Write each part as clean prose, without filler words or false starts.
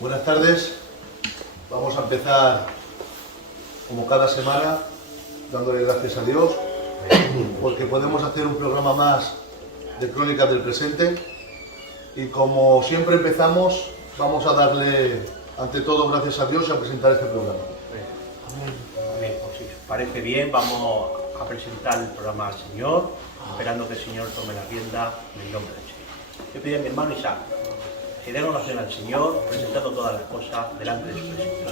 Buenas tardes. Vamos a empezar, como cada semana, dándole gracias a Dios, porque podemos hacer un programa más de Crónicas del Presente. Y como siempre empezamos, vamos a darle, ante todo, gracias a Dios y a presentar este programa. Amén. Pues si os parece bien, vamos a presentar el programa al Señor, esperando que el Señor tome la rienda en el nombre del Señor. Yo pido a mi hermano Isaac que dé oración al Señor, presentando todas las cosas delante de su presencia.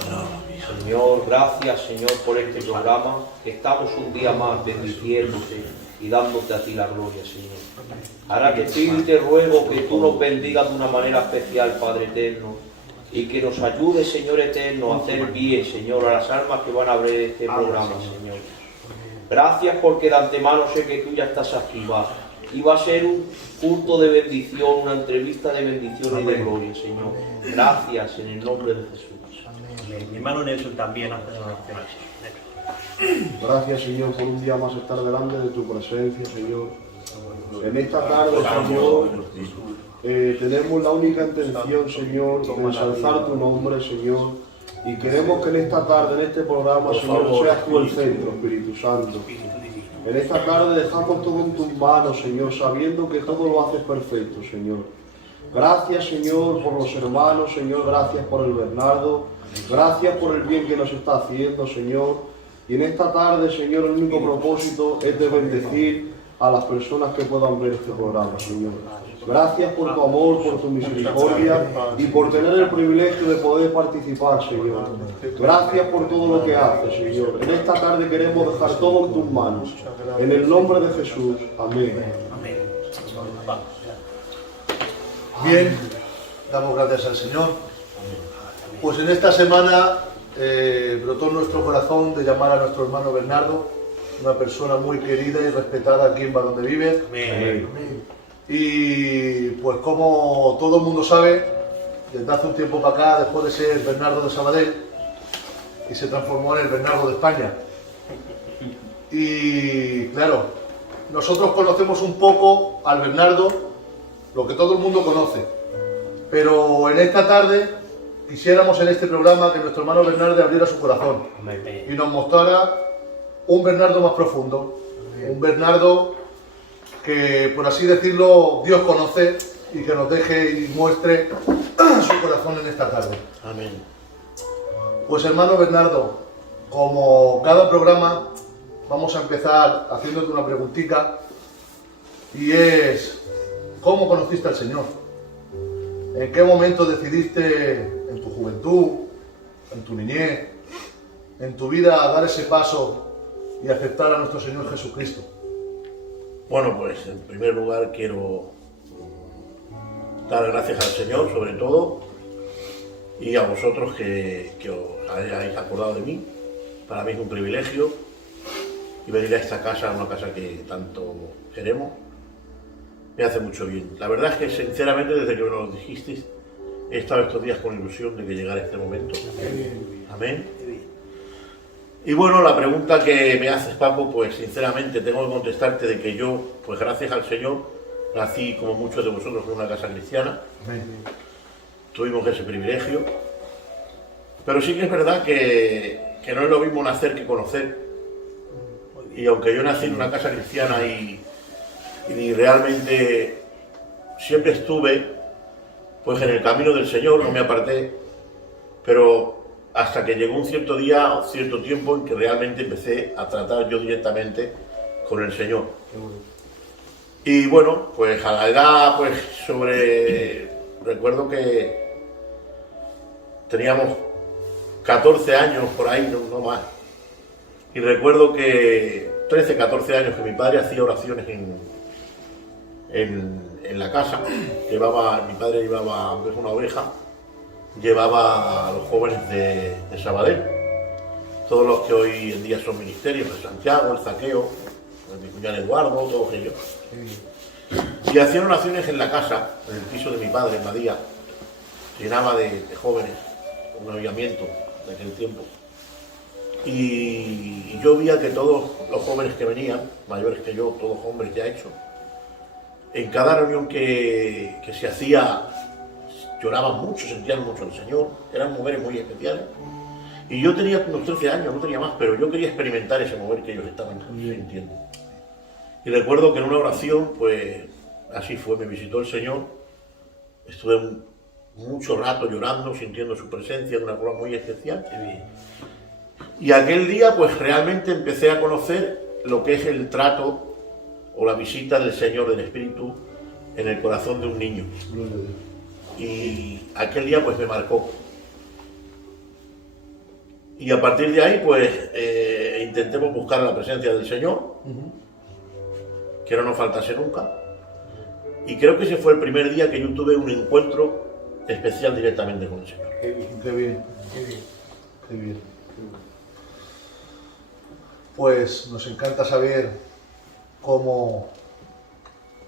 Señor, gracias, Señor, por este programa, que estamos un día más bendiciéndote y dándote a ti la gloria, Señor. Ahora te pido y te ruego que tú nos bendigas de una manera especial, Padre eterno, y que nos ayude, Señor eterno, a hacer bien, Señor, a las almas que van a ver este programa, Señor. Gracias porque de antemano sé que tú ya estás aquí, y va a ser un culto de bendición, una entrevista de bendición y de gloria, Señor. Gracias en el nombre de Jesús. Amén. Mi hermano Nelson también hace una oración al Señor. Gracias, Señor, por un día más estar delante de tu presencia, Señor. En esta tarde, Señor, tenemos la única intención, Señor, de ensalzar tu nombre, Señor. Y queremos que en esta tarde, en este programa, Señor, seas tú el centro, Espíritu Santo. En esta tarde dejamos todo en tus manos, Señor, sabiendo que todo lo haces perfecto, Señor. Gracias, Señor, por los hermanos, Señor. Gracias por el Bernardo. Gracias por el bien que nos está haciendo, Señor. Y en esta tarde, Señor, el único propósito es de bendecir a las personas que puedan ver este programa, Señor. Gracias por tu amor, por tu misericordia y por tener el privilegio de poder participar, Señor. Gracias por todo lo que haces, Señor. En esta tarde queremos dejar todo en tus manos. En el nombre de Jesús. Amén. Amén. Bien, damos gracias al Señor. Pues en esta semana brotó en nuestro corazón de llamar a nuestro hermano Bernardo, una persona muy querida y respetada aquí en Barón de Vives. Amén. Y pues como todo el mundo sabe, desde hace un tiempo para acá dejó de ser Bernardo de Sabadell y se transformó en el Bernardo de España. Y claro, nosotros conocemos un poco al Bernardo, lo que todo el mundo conoce, pero en esta tarde quisiéramos en este programa que nuestro hermano Bernardo abriera su corazón y nos mostrara un Bernardo más profundo, un Bernardo que, por así decirlo, Dios conoce y que nos deje y muestre su corazón en esta tarde. Amén. Pues hermano Bernardo, como cada programa, vamos a empezar haciéndote una preguntita y es, ¿cómo conociste al Señor? ¿En qué momento decidiste, en tu juventud, en tu niñez, en tu vida, dar ese paso y aceptar a nuestro Señor Jesucristo? Bueno, pues en primer lugar quiero dar gracias al Señor sobre todo y a vosotros que os hayáis acordado de mí. Para mí es un privilegio y venir a esta casa, una casa que tanto queremos, me hace mucho bien. La verdad es que sinceramente desde que me lo dijisteis he estado estos días con ilusión de que llegara este momento. Amén. Y bueno, la pregunta que me haces, Paco, pues sinceramente tengo que contestarte de que yo, pues gracias al Señor, nací como muchos de vosotros en una casa cristiana. Amén. Tuvimos ese privilegio. Pero sí que es verdad que no es lo mismo nacer que conocer. Y aunque yo nací en una casa cristiana y realmente siempre estuve pues en el camino del Señor, no me aparté, pero hasta que llegó un cierto día, cierto tiempo en que realmente empecé a tratar yo directamente con el Señor. Y bueno, pues a la edad, pues recuerdo que teníamos 14 años por ahí, no más. Y recuerdo que 13, 14 años que mi padre hacía oraciones en la casa. Mi padre llevaba, aunque es una oveja, llevaba a los jóvenes de Sabadell, todos los que hoy en día son ministerios, de Santiago, el Zaqueo, mi cuñado Eduardo, todos ellos. Y hacían oraciones en la casa, en el piso de mi padre, en Badía, llenaba de jóvenes, un avivamiento de aquel tiempo. Y yo veía que todos los jóvenes que venían, mayores que yo, todos hombres ya hechos, en cada reunión que se hacía lloraban mucho, sentían mucho al Señor, eran mujeres muy especiales. Y yo tenía unos 13 años, no tenía más, pero yo quería experimentar ese mover que ellos estaban sintiendo. Y recuerdo que en una oración, pues así fue, me visitó el Señor, estuve mucho rato llorando, sintiendo su presencia de una forma muy especial. Qué bien. Y aquel día, pues realmente empecé a conocer lo que es el trato o la visita del Señor, del Espíritu, en el corazón de un niño. Y aquel día, pues me marcó. Y a partir de ahí, pues intentemos buscar la presencia del Señor, que no nos faltase nunca. Y creo que ese fue el primer día que yo tuve un encuentro especial directamente con el Señor. Qué bien. Qué bien, Qué bien. qué bien. Pues nos encanta saber cómo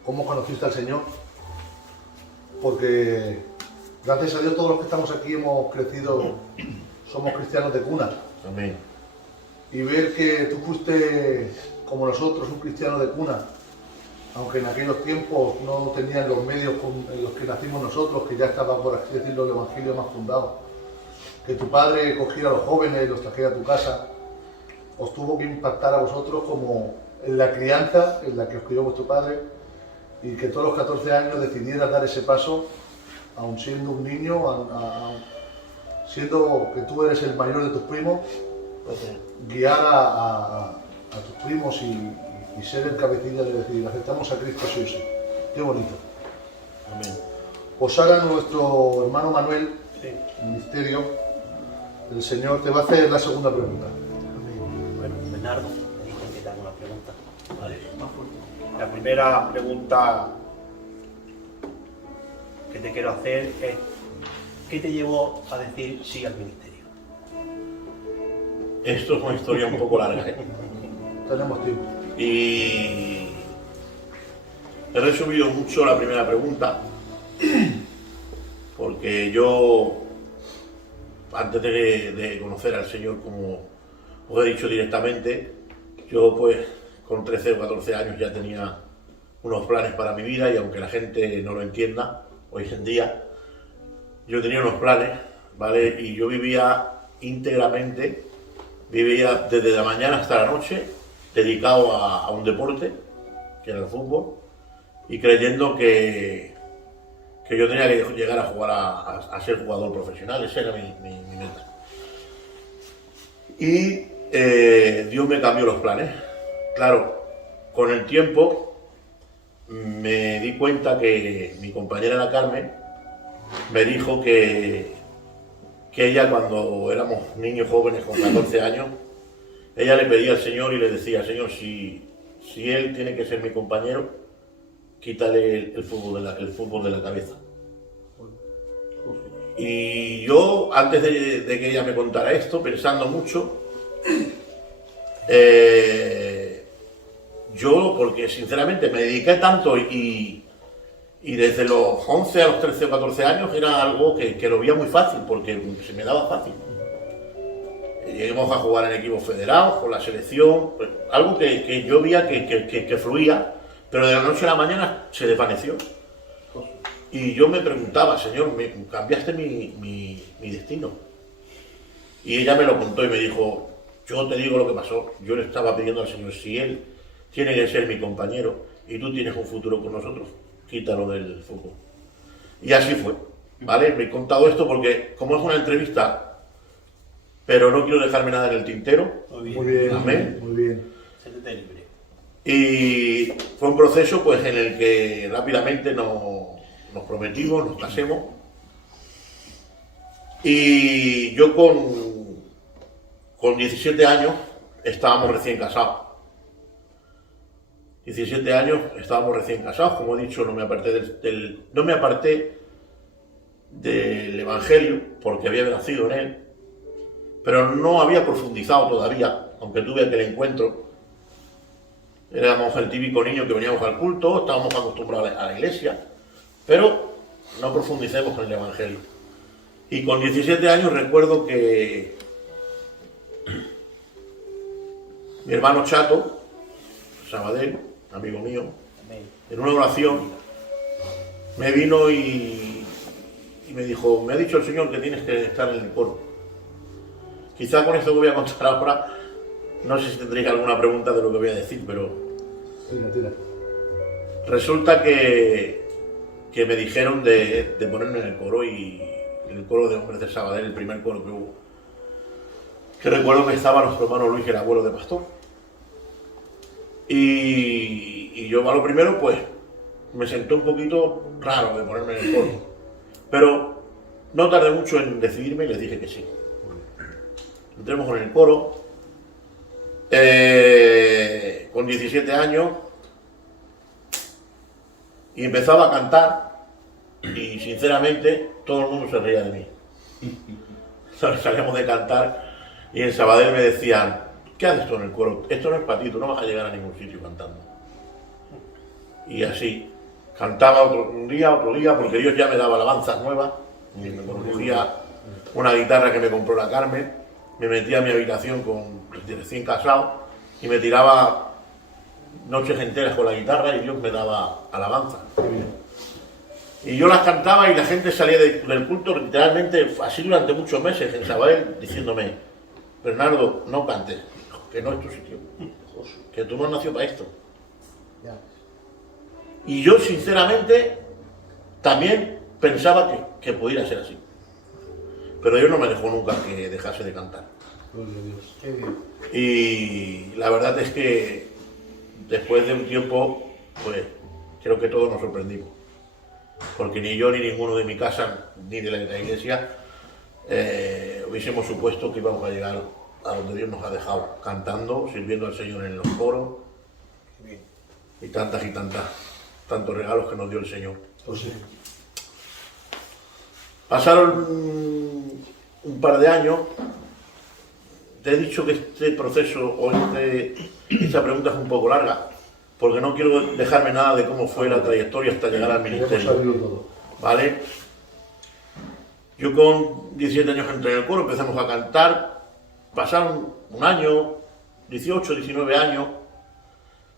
conociste al Señor, porque gracias a Dios todos los que estamos aquí hemos crecido, somos cristianos de cuna. Amén. Y ver que tú fuiste, como nosotros, un cristiano de cuna, aunque en aquellos tiempos no tenían los medios en los que nacimos nosotros, que ya estaba, por así decirlo, el Evangelio más fundado, que tu padre cogiera a los jóvenes y los trajera a tu casa, os tuvo que impactar a vosotros como en la crianza en la que os crió vuestro padre, y que todos los 14 años decidieras dar ese paso, aun siendo un niño, siendo que tú eres el mayor de tus primos, guiar a tus primos y ser el cabecilla de decir, aceptamos a Cristo sí o sí. Qué bonito. Amén. Pues ahora nuestro hermano Manuel, Sí. ministerio, el Señor te va a hacer la segunda pregunta. Bueno, Bernardo, me dijo que te haga una pregunta. Vale, más fuerte. La primera pregunta que te quiero hacer es, ¿qué te llevó a decir sí al ministerio? Esto es una historia un poco larga, ¿eh? Tenemos tiempo. Y he resumido mucho la primera pregunta, porque yo, antes de conocer al Señor, como os he dicho directamente, yo pues con 13 o 14 años ya tenía unos planes para mi vida, y aunque la gente no lo entienda hoy en día, yo tenía unos planes, ¿vale? Y yo vivía íntegramente, vivía desde la mañana hasta la noche, dedicado a un deporte, que era el fútbol, y creyendo que yo tenía que llegar a jugar a ser jugador profesional. Esa era mi meta. Y Dios me cambió los planes. Claro, con el tiempo me di cuenta que mi compañera la Carmen me dijo que ella, cuando éramos niños jóvenes con 14 años, ella le pedía al Señor y le decía: Señor, si él tiene que ser mi compañero, quítale el fútbol de la cabeza. Y yo, antes de que ella me contara esto, pensando mucho, yo, porque sinceramente me dediqué tanto y desde los 11 a los 13 o 14 años era algo que lo veía muy fácil, porque se me daba fácil. Llegamos a jugar en equipos federados, con la selección, pues, algo que yo veía que fluía, pero de la noche a la mañana se desvaneció. Y yo me preguntaba: Señor, cambiaste mi destino. Y ella me lo contó y me dijo: yo te digo lo que pasó. Yo le estaba pidiendo al Señor, si Él tiene que ser mi compañero y tú tienes un futuro con nosotros, quítalo del fútbol. Y así fue, ¿vale? Me he contado esto porque, como es una entrevista, pero no quiero dejarme nada en el tintero. Muy bien, Amén. muy bien. Siéntete libre. Y fue un proceso, pues, en el que rápidamente nos prometimos, nos casemos. Y yo con 17 años estábamos recién casados. 17 años estábamos recién casados, como he dicho, no me aparté del Evangelio, porque había nacido en él, pero no había profundizado todavía, aunque tuve aquel encuentro. Éramos el típico niño que veníamos al culto, estábamos acostumbrados a la iglesia, pero no profundicemos en el Evangelio. Y con 17 años recuerdo que mi hermano Chato, Sabadell, amigo mío, Amén. en una oración me vino y y me dijo, me ha dicho el Señor que tienes que estar en el coro. Quizá con esto que voy a contar ahora, no sé si tendréis alguna pregunta de lo que voy a decir, pero Tira. resulta que me dijeron de ponerme en el coro, y el coro de hombres de Sabadell, el primer coro que hubo. Que recuerdo que estaba nuestro hermano Luis, el abuelo de pastor. Y yo a lo primero pues me sentó un poquito raro de ponerme en el coro. Pero no tardé mucho en decidirme y les dije que sí. Entremos con el coro. Con 17 años. Y empezaba a cantar. Y sinceramente todo el mundo se reía de mí. Salíamos de cantar y en Sabadell me decían, ¿qué haces tú en el coro? Esto no es para ti, tú no vas a llegar a ningún sitio cantando. Y así, cantaba un día, porque Dios ya me daba alabanzas nuevas. Y me cogía una guitarra que me compró la Carmen, me metía a mi habitación recién casado y me tiraba noches enteras con la guitarra y Dios me daba alabanzas. Y yo las cantaba y la gente salía del culto literalmente así durante muchos meses en Sabadell diciéndome, Bernardo, no cantes, que no es tu sitio, que tú no has nacido para esto. Y yo sinceramente también pensaba que pudiera ser así. Pero Dios no me dejó nunca que dejase de cantar. Y la verdad es que después de un tiempo, pues creo que todos nos sorprendimos. Porque ni yo ni ninguno de mi casa, ni de la iglesia, hubiésemos supuesto que íbamos a llegar a donde Dios nos ha dejado, cantando, sirviendo al Señor en los coros, y tantos regalos que nos dio el Señor. Pasaron un par de años. Te he dicho que este proceso o esta pregunta es un poco larga, porque no quiero dejarme nada de cómo fue la trayectoria hasta llegar al ministerio. ¿Vale? Yo con 17 años entré en el coro, empezamos a cantar, pasaron un año, 18, 19 años,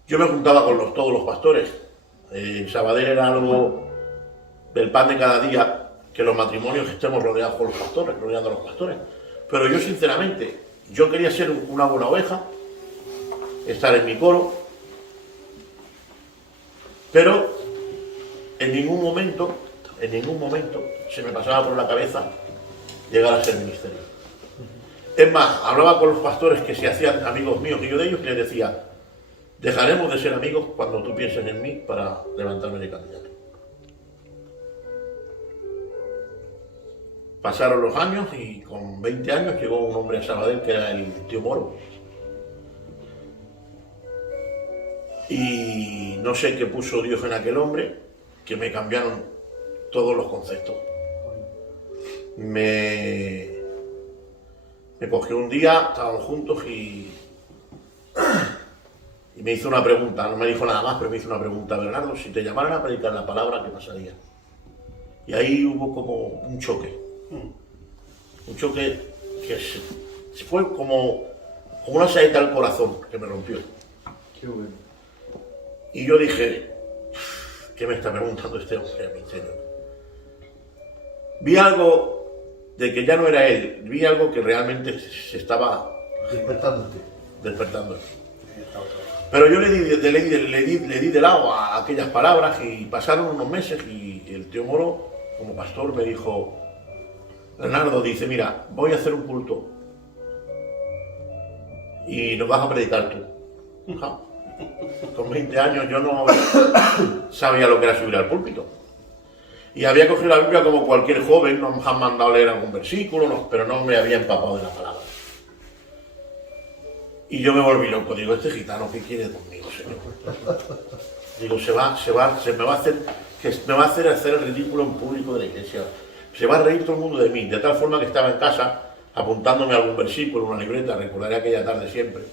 yo me juntaba con todos los pastores. Sabadell era algo del pan de cada día, que los matrimonios estemos rodeados por los pastores, rodeando a los pastores. Pero yo sinceramente, yo quería ser una buena oveja, estar en mi coro, pero en ningún momento se me pasaba por la cabeza llegar a ser ministerio. Es más, hablaba con los pastores que se hacían amigos míos y yo de ellos, y les decía, dejaremos de ser amigos cuando tú pienses en mí para levantarme de candidato. Pasaron los años y con 20 años llegó un hombre a Sabadell que era el tío Moro. Y no sé qué puso Dios en aquel hombre, que me cambiaron todos los conceptos. Me cogió un día, estábamos juntos y me hizo una pregunta, no me dijo nada más, pero me hizo una pregunta, Bernardo, si te llamaran a predicar la palabra, ¿qué pasaría? Y ahí hubo como un choque que fue como una saeta al corazón que me rompió. Qué bueno. Y yo dije, ¿qué me está preguntando este hombre a mí, Señor? Vi algo de que ya no era él, vi algo que realmente se estaba despertando. Pero yo le di de lado a aquellas palabras y pasaron unos meses y el tío Moro, como pastor, me dijo, Bernardo, dice, mira, voy a hacer un culto y nos vas a predicar tú. Ja. Con 20 años yo no sabía lo que era subir al púlpito. Y había cogido la Biblia como cualquier joven, nos han mandado a leer algún versículo, pero no me había empapado de la palabra. Y yo me volví loco, digo, este gitano, ¿qué quiere conmigo, Señor? Digo, me va a hacer el ridículo en público de la iglesia. Se va a reír todo el mundo de mí, de tal forma que estaba en casa apuntándome algún versículo, una libreta, recordaré aquella tarde siempre.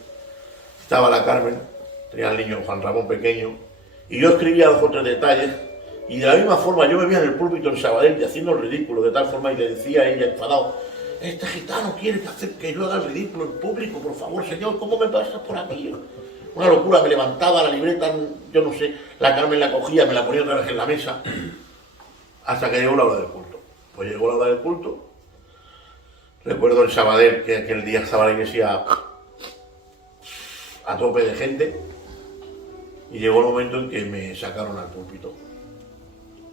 Estaba la Carmen, tenía al niño Juan Ramón pequeño, y yo escribía 2 o 3 detalles, y de la misma forma yo me veía en el púlpito en Sabadell haciendo el ridículo, de tal forma, y le decía a ella enfadado, este gitano quiere que yo haga el ridículo en público, por favor, Señor, ¿cómo me pasas por aquí? Una locura, me levantaba la libreta, yo no sé, la Carmen la cogía, me la ponía otra vez en la mesa, hasta que llegó la hora del culto. Pues llegó la hora del culto. Recuerdo en Sabadell que aquel día estaba la iglesia a tope de gente y llegó el momento en que me sacaron al púlpito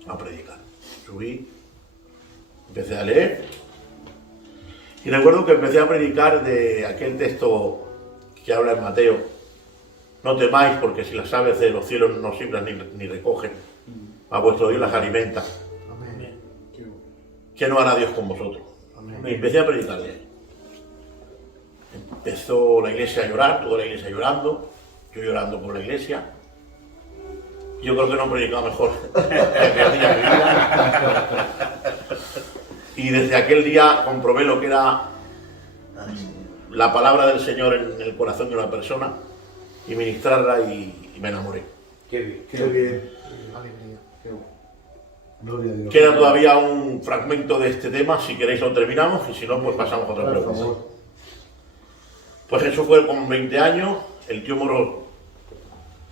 a predicar. Subí, empecé a leer y recuerdo que empecé a predicar de aquel texto que habla en Mateo: no temáis, porque si las aves de los cielos no siembran ni recogen, a vuestro Dios las alimenta. Amén. ¿Qué no hará Dios con vosotros? Y empecé a predicar de él. Empezó la iglesia a llorar, toda la iglesia llorando, yo llorando por la iglesia. Yo creo que no he predicado mejor aquel día de mi vida. Y desde aquel día comprobé lo que era la palabra del Señor en el corazón de una persona y ministrarla y me enamoré. Qué bien. Qué bien. Alegría. Qué bueno. Gloria a Dios. Queda todavía un fragmento de este tema, si queréis lo terminamos y si no, pues pasamos a otra Por pregunta. favor. Pues eso fue con 20 años, el tío Moro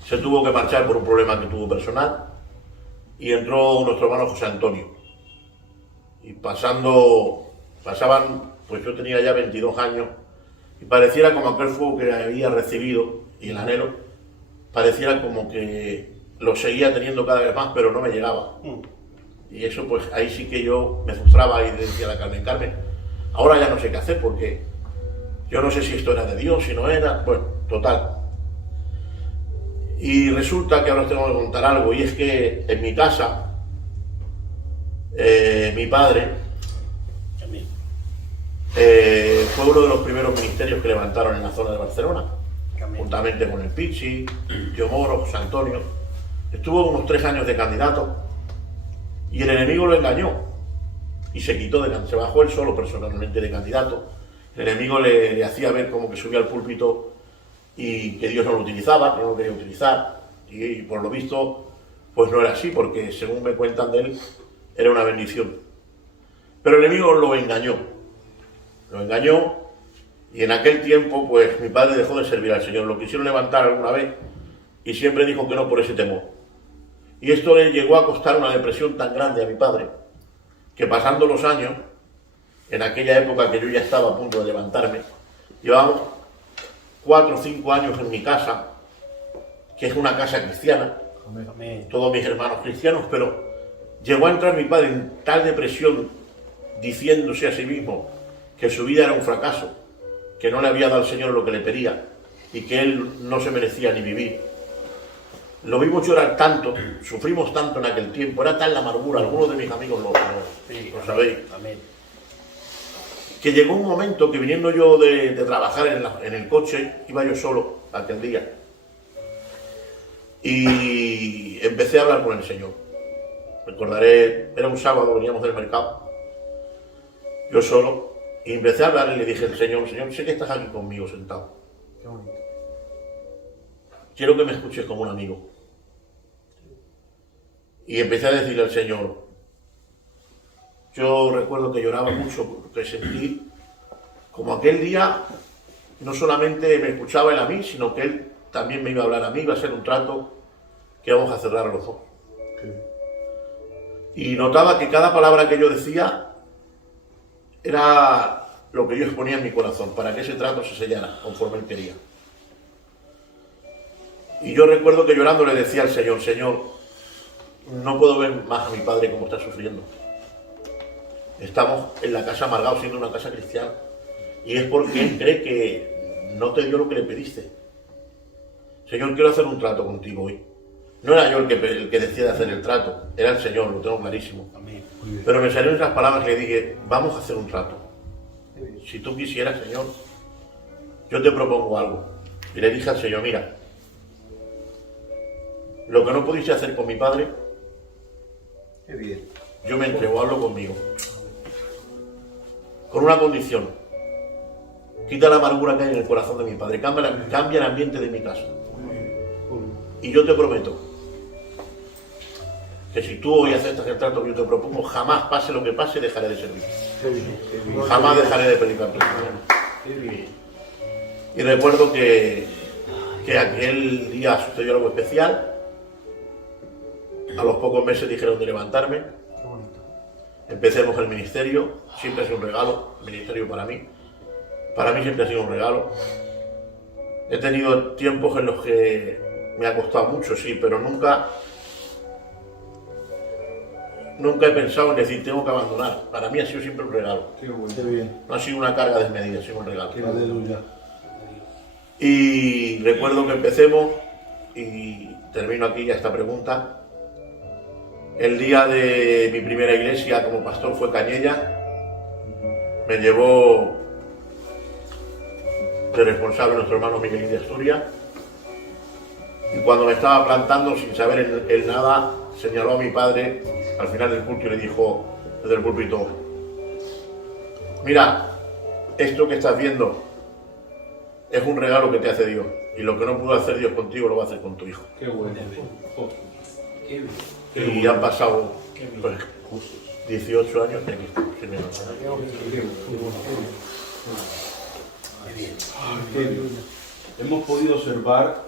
se tuvo que marchar por un problema que tuvo personal y entró nuestro hermano José Antonio. Y pasaban, pues yo tenía ya 22 años y pareciera como aquel fuego que había recibido y el anhelo, pareciera como que lo seguía teniendo cada vez más, pero no me llegaba. Y eso, pues ahí sí que yo me frustraba y decía a la Carmen, ahora ya no sé qué hacer porque yo no sé si esto era de Dios, si no era, bueno, total. Y resulta que ahora os tengo que contar algo, y es que en mi casa, mi padre Amén. fue uno de los primeros ministerios que levantaron en la zona de Barcelona, Amén. juntamente con el Pichi, Tío Moro, José Antonio. Estuvo unos 3 años de candidato y el enemigo lo engañó y se quitó de candidato, se bajó él solo personalmente de candidato. El enemigo le hacía ver como que subía al púlpito y que Dios no lo utilizaba, que no lo quería utilizar, y por lo visto pues no era así, porque según me cuentan de él era una bendición. Pero el enemigo lo engañó y en aquel tiempo pues mi padre dejó de servir al Señor. Lo quisieron levantar alguna vez y siempre dijo que no por ese temor. Y esto le llegó a costar una depresión tan grande a mi padre que pasando los años, en aquella época que yo ya estaba a punto de levantarme, llevamos 4 o 5 años en mi casa, que es una casa cristiana, Amén. todos mis hermanos cristianos, pero llegó a entrar mi padre en tal depresión, diciéndose a sí mismo que su vida era un fracaso, que no le había dado al Señor lo que le pedía y que él no se merecía ni vivir. Lo vimos llorar tanto, sufrimos tanto en aquel tiempo, era tal la amargura, algunos de mis amigos lo sabéis, Amén. que llegó un momento que viniendo yo de trabajar en el coche, iba yo solo aquel día, y empecé a hablar con el Señor. Recordaré, era un sábado, veníamos del mercado, yo solo, y empecé a hablar y le dije al Señor, Señor, sé que estás aquí conmigo sentado. Qué bonito. Quiero que me escuches como un amigo. Y empecé a decirle al Señor, yo recuerdo que lloraba mucho porque sentí como aquel día no solamente me escuchaba él a mí, sino que él también me iba a hablar a mí, iba a ser un trato que vamos a cerrar a los ojos. Y notaba que cada palabra que yo decía era lo que yo exponía en mi corazón, para que ese trato se sellara conforme él quería. Y yo recuerdo que llorando le decía al Señor, Señor, no puedo ver más a mi padre como está sufriendo. Estamos en la casa amargados siendo una casa cristiana. Y es porque él cree que no te dio lo que le pediste. Señor, quiero hacer un trato contigo hoy. No era yo el que decía de hacer el trato, era el Señor, lo tengo clarísimo. Amén. Pero me salieron esas palabras y le dije, vamos a hacer un trato. Si tú quisieras, Señor, yo te propongo algo. Y le dije al Señor, mira, lo que no pudiste hacer con mi padre, Qué bien. yo me entrego, hablo conmigo. Con una condición. Quita la amargura que hay en el corazón de mi padre, cambia el ambiente de mi casa. Y yo te prometo que si tú hoy aceptas el trato que yo te propongo, jamás pase lo que pase, dejaré de servir. Jamás dejaré de predicar tu Señor. Y recuerdo que aquel día sucedió algo especial. A los pocos meses dijeron de levantarme. empecemos el ministerio. Siempre ha sido un regalo, el ministerio para mí. Para mí siempre ha sido un regalo. He tenido tiempos en los que me ha costado mucho, sí, pero nunca he pensado en decir tengo que abandonar. Para mí ha sido siempre un regalo. Qué bueno. Qué bien. No ha sido una carga desmedida, ha sido un regalo. Aleluya. Y recuerdo que empecemos, y termino aquí ya esta pregunta. El día de mi primera iglesia como pastor fue Cañella. Me llevó de responsable nuestro hermano Miguelín de Asturias. Y cuando me estaba plantando, sin saber él nada, señaló a mi padre al final del culto y le dijo desde el púlpito: mira, esto que estás viendo es un regalo que te hace Dios, y lo que no pudo hacer Dios contigo lo va a hacer con tu hijo. Qué bueno. Qué bien. Y han pasado pues, 18 años y aquí estamos. Sí, menos. Qué bien. Hemos podido observar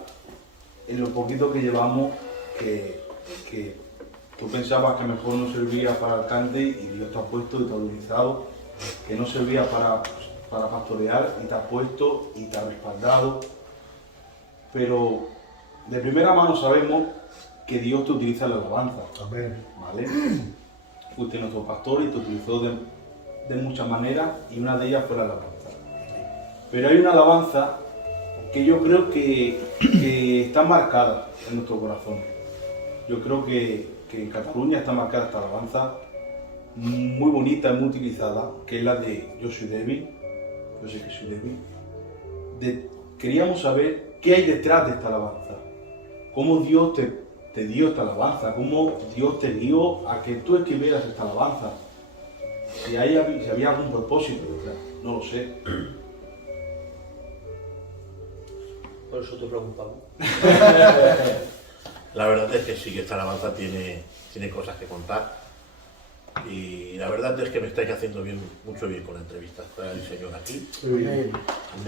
en lo poquito que llevamos que tú pensabas que mejor no servía para el cante y Dios te ha puesto y te ha utilizado, que no servía para pastorear y te ha puesto y te ha respaldado, pero de primera mano sabemos que Dios te utiliza en la alabanza. Amén. ¿Vale? Fuiste nuestro pastor y te utilizó de muchas maneras y una de ellas fue la alabanza. Pero hay una alabanza que yo creo que está marcada en nuestro corazón. Yo creo que en Cataluña está marcada esta alabanza muy bonita, muy utilizada, que es la de Yo soy débil, yo sé que soy débil. Queríamos saber qué hay detrás de esta alabanza, cómo Dios te dio esta alabanza, cómo Dios te dio a que tú escribieras esta alabanza, si había algún propósito detrás, no lo sé. Por eso te preguntamos. La verdad es que sí, que esta alabanza tiene cosas que contar. Y la verdad es que me estáis haciendo mucho bien con la entrevista. Está el Señor aquí. Qué bien.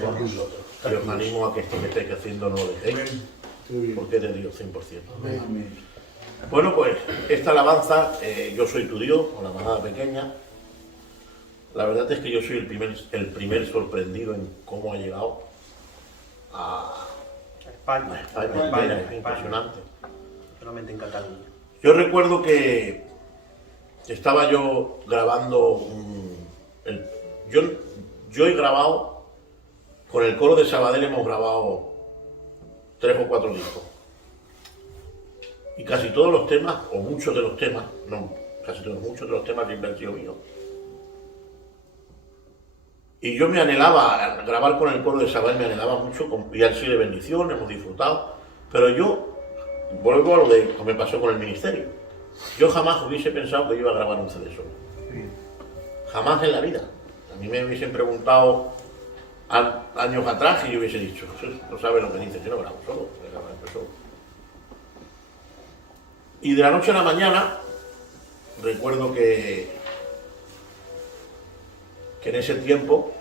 Con nosotros. Y os animo a que esto que estáis haciendo no lo dejéis, Qué bien. porque es de Dios 100%. Amén. Bueno, pues esta alabanza, Yo soy tu Dios, o la manada pequeña, la verdad es que yo soy el primer sorprendido en cómo ha llegado a España. España. Es impresionante. Solamente en Cataluña. Yo recuerdo que estaba yo grabando yo he grabado, con el coro de Sabadell hemos grabado 3 o 4 discos. Y casi todos los temas, o muchos de los temas, no, muchos de los temas siempre han sido míos. Y yo me anhelaba, grabar con el coro de Sabadell me anhelaba mucho, y han sido de bendición, hemos disfrutado. Pero yo, vuelvo a lo que me pasó con el ministerio. Yo jamás hubiese pensado que iba a grabar un CD solo. Jamás en la vida. A mí me hubiesen preguntado años atrás y yo hubiese dicho, no sabes lo que dices, yo no grabo solo, voy a grabar solo. Y de la noche a la mañana, recuerdo que en ese tiempo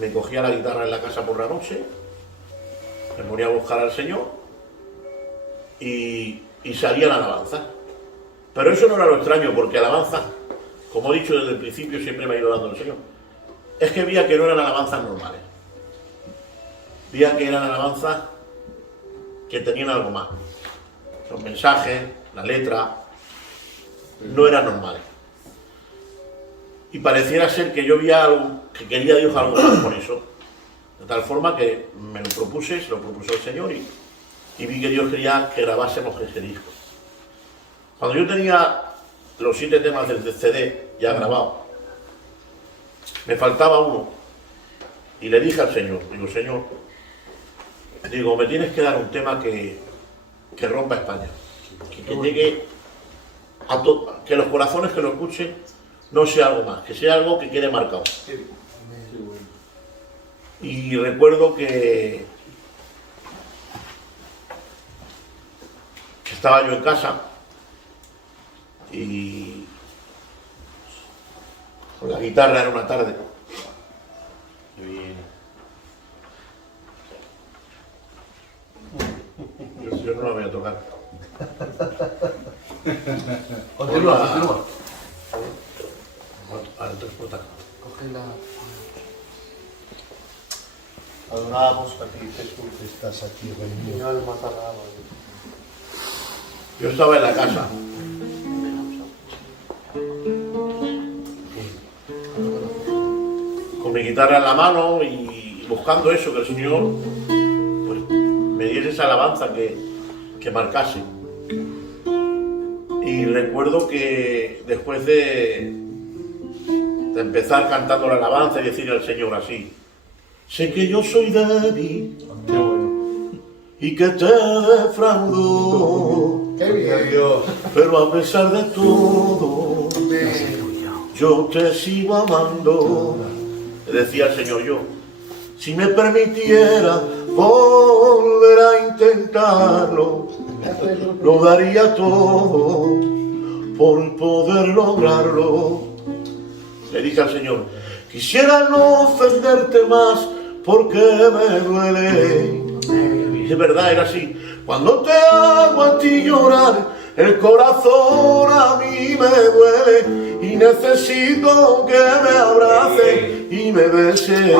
me cogía la guitarra en la casa por la noche, me ponía a buscar al Señor y salía la alabanza. Pero eso no era lo extraño, porque alabanza, como he dicho desde el principio, siempre me ha ido dando el Señor. Es que veía que no eran alabanzas normales. Veía que eran alabanzas que tenían algo más. Los mensajes, la letra, no eran normales. Y pareciera ser que yo veía algo, que quería Dios algo más con eso. De tal forma que me lo propuse, se lo propuso el Señor y vi que Dios quería que grabásemos ese disco. Cuando yo tenía los 7 temas del CD ya grabados, me faltaba uno. Y le dije al Señor, Señor, me tienes que dar un tema que rompa España. Que llegue a que los corazones que lo escuchen no sea algo más, que sea algo que quede marcado. Y recuerdo que estaba yo en casa y con la guitarra era una tarde. Yo no la voy a tocar. Continúa. para transportar. Adoramos a ti, Jesús, que estás aquí, Rey mío. Yo estaba en la casa. Con mi guitarra en la mano y buscando eso, que el Señor pues, me diese esa alabanza que marcase. Y recuerdo que después de empezar cantando la alabanza y decirle al Señor así: sé que yo soy débil y que te defraudo, ¡Qué bien, Dios! pero a pesar de todo, yo te sigo amando. Le decía al Señor yo: si me permitiera volver a intentarlo, lo daría todo por poder lograrlo. Le dije al Señor: quisiera no ofenderte más porque me duele. Y es verdad, era así. Cuando te hago a ti llorar, el corazón a mí me duele y necesito que me abrace y me bese.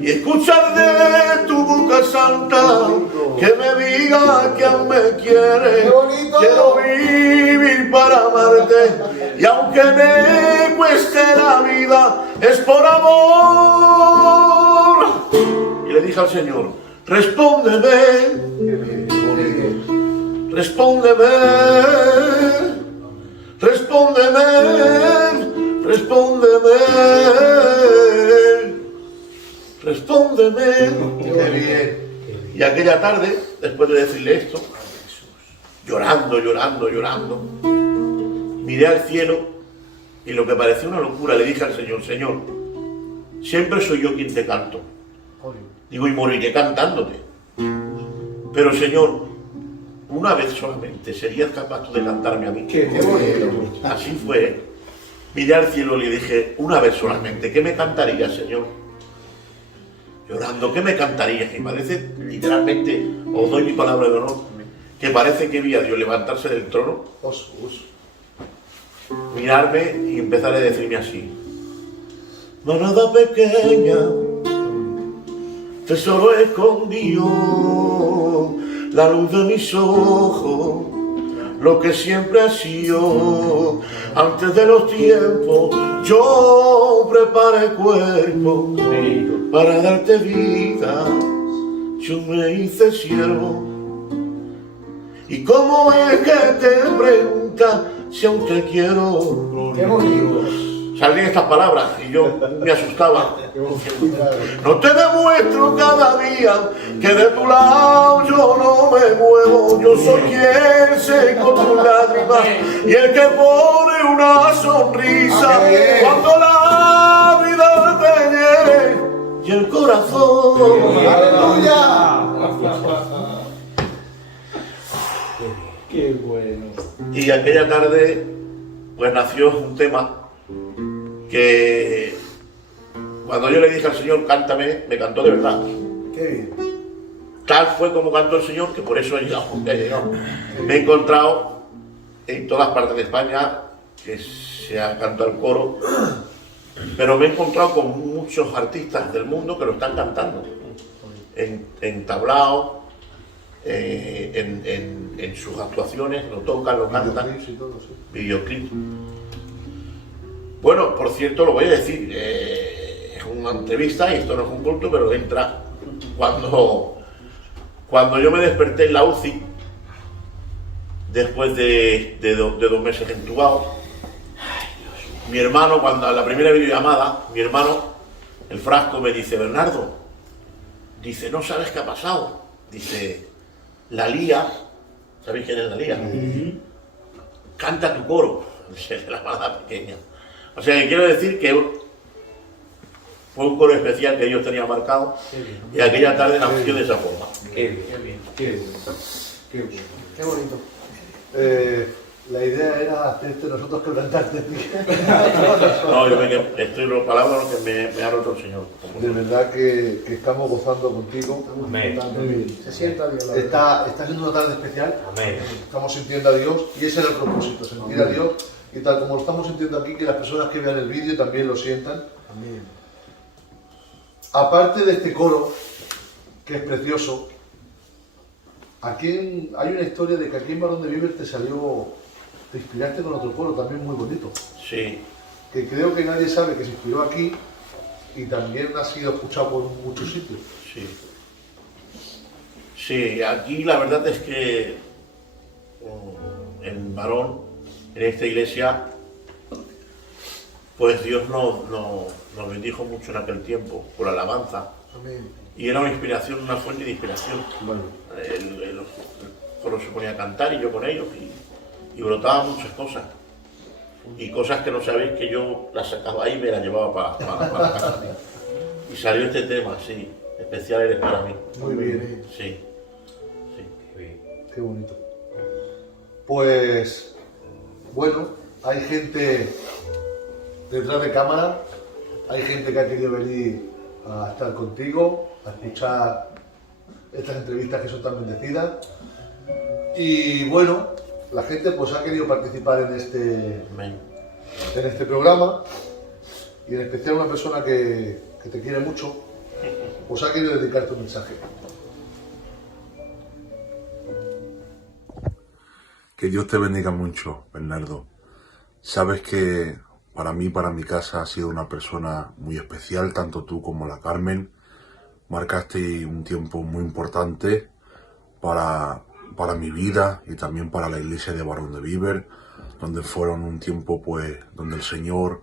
Y escuchar de tu boca santa que me diga que aún me quieres. Quiero vivir para amarte y aunque me cueste la vida es por amor. Y le dije al Señor: respóndeme, respóndeme, respóndeme, respóndeme, respóndeme. ¡Qué bien! Y aquella tarde, después de decirle esto, llorando, llorando, llorando, miré al cielo y lo que parecía una locura le dije al Señor: Señor, siempre soy yo quien te canto. Digo, y moriré cantándote. Pero Señor, una vez solamente, ¿serías capaz tú de cantarme a mí? ¡Qué bonito! Así fue. Miré al cielo y le dije: una vez solamente, ¿qué me cantarías, Señor? Llorando, ¿qué me cantarías? Y parece, literalmente, os doy mi palabra de honor, que parece que vi a Dios levantarse del trono, mirarme y empezar a decirme así: manada pequeña, tesoro escondido, la luz de mis ojos, lo que siempre ha sido. Antes de los tiempos yo preparé cuerpo para darte vida, yo me hice siervo. ¿Y cómo es que te pregunta si aún te quiero? ¡Qué bonito! Salían estas palabras y yo me asustaba. No te demuestro cada día que de tu lado yo no me muevo. Yo soy quien seco tus lágrimas y el que pone una sonrisa cuando la vida te hiere y el corazón. ¡Aleluya! Qué bueno. Y aquella tarde pues nació un tema que cuando yo le dije al Señor: cántame, me cantó de verdad. ¡Qué bien! Tal fue como cantó el Señor, que por eso he llegado, he llegado. Me he encontrado en todas partes de España que se ha cantado el coro, pero me he encontrado con muchos artistas del mundo que lo están cantando en tablao, en sus actuaciones, lo tocan, lo cantan, videoclips. Bueno, por cierto, lo voy a decir, es una entrevista y esto no es un culto, pero entra cuando yo me desperté en la UCI, después de 2 meses entubado, mi hermano, cuando a la primera videollamada, mi hermano, el Frasco, me dice: Bernardo, dice, no sabes qué ha pasado, dice, la Lía, ¿sabéis quién es la Lía? Canta tu coro, dice, de la manada pequeña. O sea, que quiero decir que fue un coro especial que Dios tenía marcado y aquella tarde nació de esa forma. Qué bien, Qué bien. Qué bien. ¡Qué bonito! La idea era hacerte nosotros quebrantarte a ti. No, yo estoy los palabras que me ha roto el Señor. De verdad que estamos gozando contigo. Amén. Se sienta Dios. Está siendo una tarde especial. Amén. Estamos sintiendo a Dios y ese era el propósito, sentir a Dios y tal como lo estamos sintiendo aquí, que las personas que vean el vídeo también lo sientan. Amén. Aparte de este coro, que es precioso, hay una historia de que aquí en Barón de Viver te inspiraste con otro coro también muy bonito, Sí, que creo que nadie sabe que se inspiró aquí y también ha sido escuchado por muchos sitios. sí. Sí, aquí la verdad es que en Barón, en esta iglesia, pues Dios nos bendijo mucho en aquel tiempo por alabanza. Amén. Y era una inspiración, una fuente de inspiración. Bueno, El coro se ponía a cantar y yo con ellos y brotaban muchas cosas. Y cosas que no sabéis que yo las sacaba ahí y me las llevaba para casa. Y salió este tema, sí, especial eres para mí. Muy bien, Sí, sí. qué bonito. Pues, bueno, hay gente detrás de cámara, hay gente que ha querido venir a estar contigo, a escuchar estas entrevistas que son tan bendecidas. Y bueno, la gente pues ha querido participar en Amén. este programa, y en especial una persona que te quiere mucho, pues ha querido dedicar tu mensaje. Que Dios te bendiga mucho, Bernardo. Sabes que para mí, para mi casa, has sido una persona muy especial, tanto tú como la Carmen. Marcaste un tiempo muy importante para mi vida y también para la iglesia de Barón de Viver, donde fueron un tiempo pues donde el Señor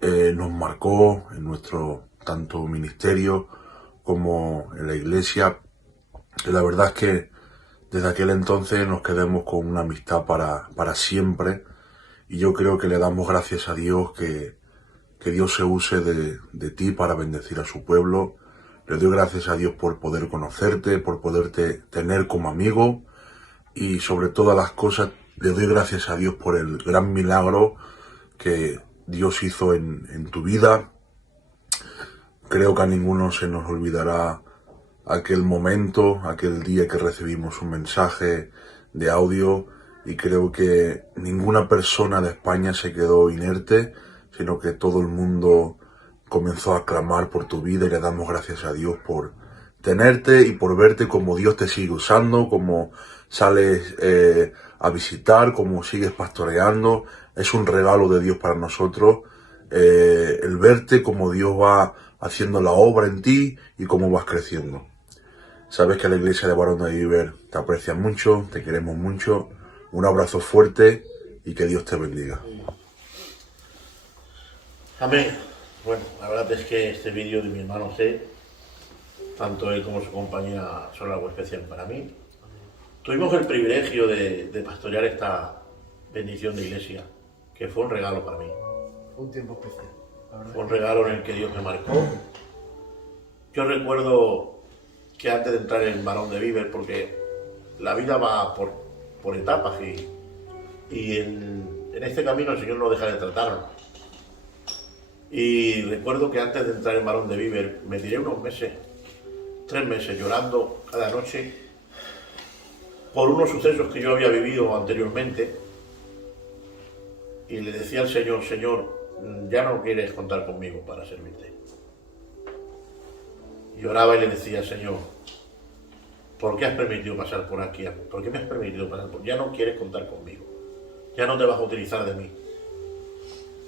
nos marcó en nuestro tanto ministerio como en la iglesia. Y la verdad es que desde aquel entonces nos quedamos con una amistad para siempre, y yo creo que le damos gracias a Dios que Dios se use de ti para bendecir a su pueblo. Le doy gracias a Dios por poder conocerte, por poderte tener como amigo, y sobre todas las cosas le doy gracias a Dios por el gran milagro que Dios hizo en tu vida. Creo que a ninguno se nos olvidará aquel momento, aquel día que recibimos un mensaje de audio, y creo que ninguna persona de España se quedó inerte, sino que todo el mundo comenzó a clamar por tu vida, y le damos gracias a Dios por tenerte y por verte como Dios te sigue usando, como sales a visitar, como sigues pastoreando. Es un regalo de Dios para nosotros el verte como Dios va haciendo la obra en ti y cómo vas creciendo. Sabes que la iglesia de Barón de Viver te aprecia mucho, te queremos mucho. Un abrazo fuerte y que Dios te bendiga. Amén. Bueno, la verdad es que este vídeo de mi hermano C, tanto él como su compañía, son algo especial para mí. Tuvimos el privilegio de pastorear esta bendición de iglesia, que fue un regalo para mí. fue un tiempo especial. La verdad. Fue un regalo en el que Dios me marcó. Yo recuerdo que antes de entrar en Barón de Viver, porque la vida va por etapas, y en este camino el Señor no deja de tratarnos. Y recuerdo que antes de entrar en Barón de Viver me tiré unos meses, 3 meses, llorando cada noche por unos sucesos que yo había vivido anteriormente, y le decía al Señor: Señor, ya no quieres contar conmigo para servirte. Y oraba y le decía: Señor, ¿por qué has permitido pasar por aquí? ¿Por qué me has permitido pasar por aquí? Ya no quieres contar conmigo, ya no te vas a utilizar de mí.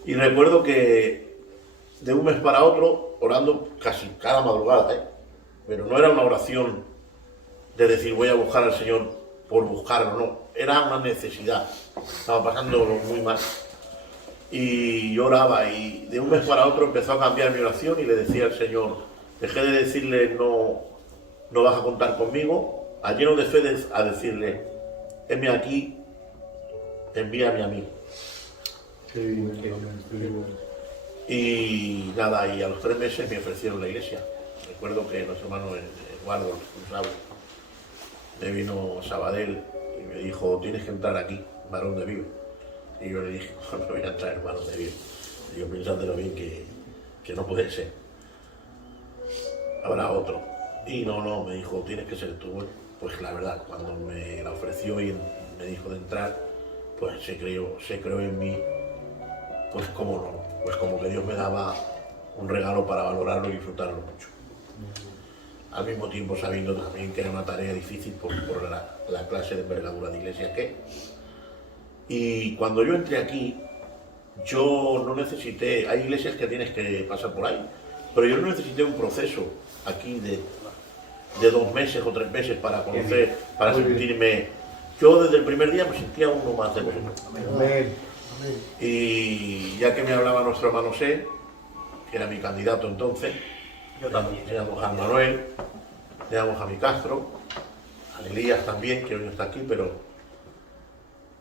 Y recuerdo que de un mes para otro, orando casi cada madrugada, pero no era una oración de decir voy a buscar al Señor por buscarlo, no, era una necesidad, estaba pasándolo muy mal. Y yo oraba, y de un mes para otro empezó a cambiar mi oración, y le decía al Señor, dejé de decirle no vas a contar conmigo, a lleno de fe a decirle: heme aquí, envíame a mí. Qué bien, qué bien. Y nada, y a los 3 meses me ofrecieron la iglesia. Recuerdo que nuestro hermano Eduardo, me vino a Sabadell y me dijo: tienes que entrar aquí, Barón de Viver. Y yo le dije: no voy a entrar en Barón de Viver. Y yo, pensándolo bien, que no puede ser, habrá otro. Y no, me dijo: tienes que ser tú. Bueno, pues la verdad, cuando me la ofreció y me dijo de entrar, pues se creó en mí pues cómo no, pues como que Dios me daba un regalo para valorarlo y disfrutarlo mucho. Al mismo tiempo sabiendo también que era una tarea difícil por la clase de envergadura de iglesia que es. Y cuando yo entré aquí, yo no necesité, hay iglesias que tienes que pasar por ahí, pero yo no necesité un proceso aquí de 2 meses o 3 meses para conocer, para sentirme. Yo desde el primer día me sentía uno más de vosotros. Amén. Y ya que me hablaba nuestro hermano C, que era mi candidato entonces, Yo también. teníamos a Manuel, teníamos a mi Castro, a Elías también, que hoy no está aquí, pero.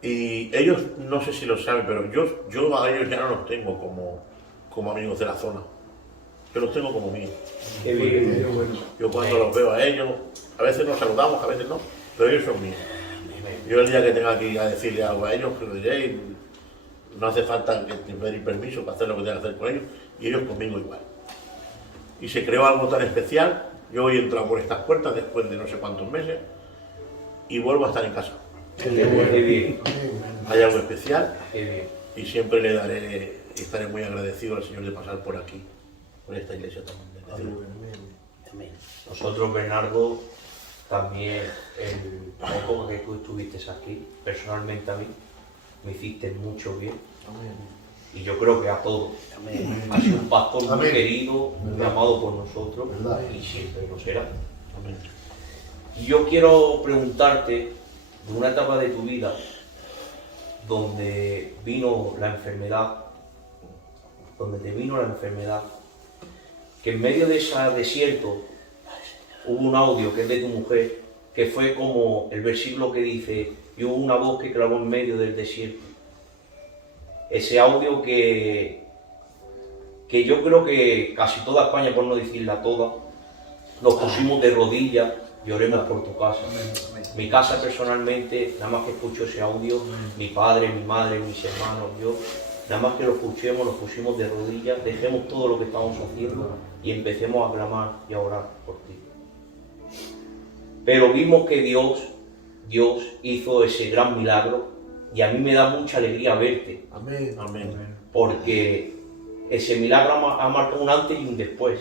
Y ellos, no sé si lo saben, pero yo a ellos ya no los tengo como amigos de la zona. Yo los tengo como míos. Qué bien. Yo cuando los veo a ellos, a veces nos saludamos, a veces no, pero ellos son míos. Yo el día que tenga que ir a decirle algo a ellos, que lo diré, y no hace falta pedir permiso para hacer lo que tenga que hacer con ellos, y ellos conmigo igual. Y se creó algo tan especial. Yo hoy he entrado por estas puertas después de no sé cuántos meses y vuelvo a estar en casa. Qué bien. Hay algo especial Qué bien. y siempre le daré, estaré muy agradecido al Señor de pasar por aquí, por esta iglesia también. Amén. Nosotros, Bernardo, también el poco que tú estuviste aquí, personalmente a mí, me hiciste mucho bien. Y yo creo que a todos. Amén. Has sido un pastor muy Amén. querido, muy ¿Verdad? amado por nosotros ¿Verdad? y siempre lo será. Amén. Y yo quiero preguntarte de una etapa de tu vida donde vino la enfermedad, que en medio de ese desierto hubo un audio que es de tu mujer, que fue como el versículo que dice, y hubo una voz que clamó en medio del desierto. Ese audio que yo creo que casi toda España, por no decirla toda, nos pusimos de rodillas y oremos por tu casa. Mi casa personalmente, nada más que escucho ese audio, mi padre, mi madre, mis hermanos, yo, nada más que lo escuchemos, nos pusimos de rodillas, dejemos todo lo que estamos haciendo y empecemos a clamar y a orar por ti. Pero vimos que Dios hizo ese gran milagro y a mí me da mucha alegría verte, Amén. Amén. porque ese milagro ha marcado un antes y un después.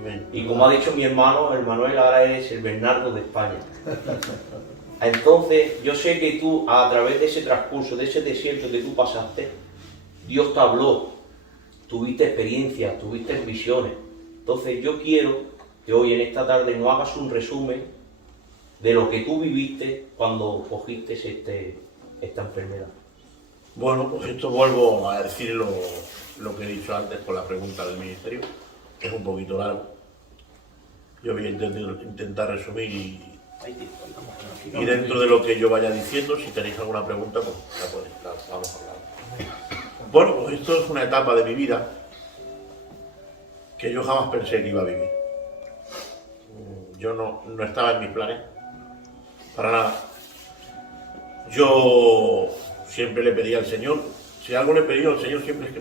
Amén. Y como ha dicho mi hermano, el Manuel ahora es el Bernardo de España. Entonces, yo sé que tú, a través de ese transcurso, de ese desierto que tú pasaste, Dios te habló, tuviste experiencias, tuviste visiones. Entonces, yo quiero que hoy en esta tarde nos hagas un resumen de lo que tú viviste cuando cogiste esta enfermedad. Bueno, pues esto vuelvo a decir lo que he dicho antes con la pregunta del ministerio. Es un poquito largo. Yo voy a intentar resumir y dentro de lo que yo vaya diciendo, si tenéis alguna pregunta, pues vamos a hablar. Bueno, pues esto es una etapa de mi vida que yo jamás pensé que iba a vivir. Yo no estaba en mis planes, para nada. Yo siempre le pedí al Señor, si algo le he pedido al Señor siempre es que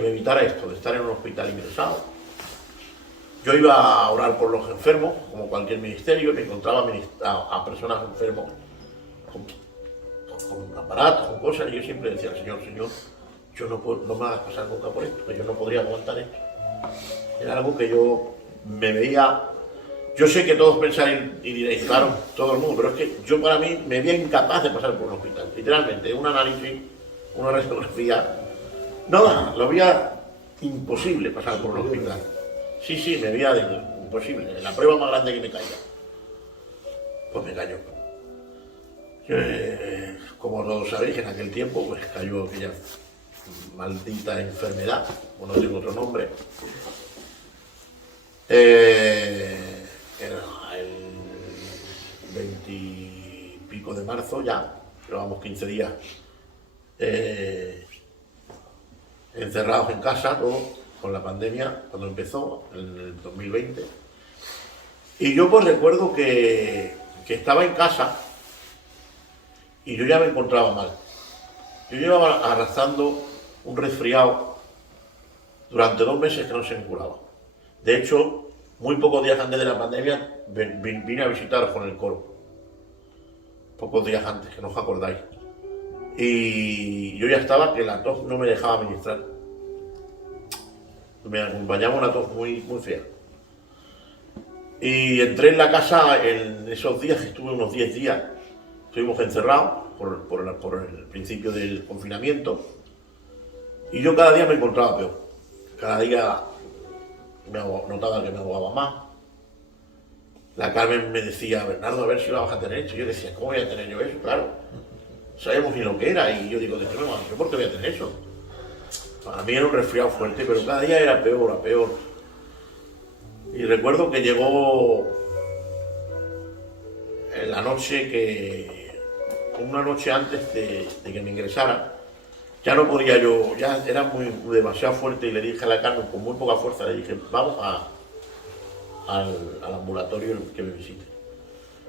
me evitara esto, de estar en un hospital ingresado. Yo iba a orar por los enfermos, como cualquier ministerio, me encontraba a personas enfermos con aparatos, con cosas, y yo siempre decía al Señor, yo no me hagas pasar nunca por esto, que yo no podría aguantar esto. Era algo que yo me veía. Yo sé que todos pensáis y diréis, claro, todo el mundo, pero es que yo para mí me veía incapaz de pasar por un hospital. Literalmente, un análisis, una radiografía, nada, lo veía imposible pasar por un hospital. Sí, me veía imposible, la prueba más grande que me caía. Pues me cayó. Como todos sabéis, en aquel tiempo pues cayó aquella maldita enfermedad, o no tengo otro nombre. Era el 20 y pico de marzo ya, llevamos 15 días encerrados en casa, todo, con la pandemia, cuando empezó, en el 2020. Y yo pues recuerdo que estaba en casa y yo ya me encontraba mal. Yo llevaba arrastrando un resfriado durante 2 meses que no se me curaba. De hecho, muy pocos días antes de la pandemia vine a visitaros con el coro. Pocos días antes, que no os acordáis. Y yo ya estaba que la tos no me dejaba ministrar. Me acompañaba una tos muy, muy fea. Y entré en la casa en esos días, estuve unos 10 días, estuvimos encerrados por el principio del confinamiento, y yo cada día me encontraba peor. Cada día notaba que me ahogaba más. La Carmen me decía, Bernardo, a ver si lo vas a tener esto. Yo decía, ¿cómo voy a tener yo eso? Claro, sabemos ni lo que era, y yo digo, ¿de qué me ¿yo por qué voy a tener eso? Para mí era un resfriado fuerte, pero cada día era peor, a peor. Y recuerdo que llegó en la noche una noche antes de que me ingresara, ya no podía yo, ya era demasiado fuerte, y le dije a la Carmen con muy poca fuerza, le dije, vamos al ambulatorio que me visite.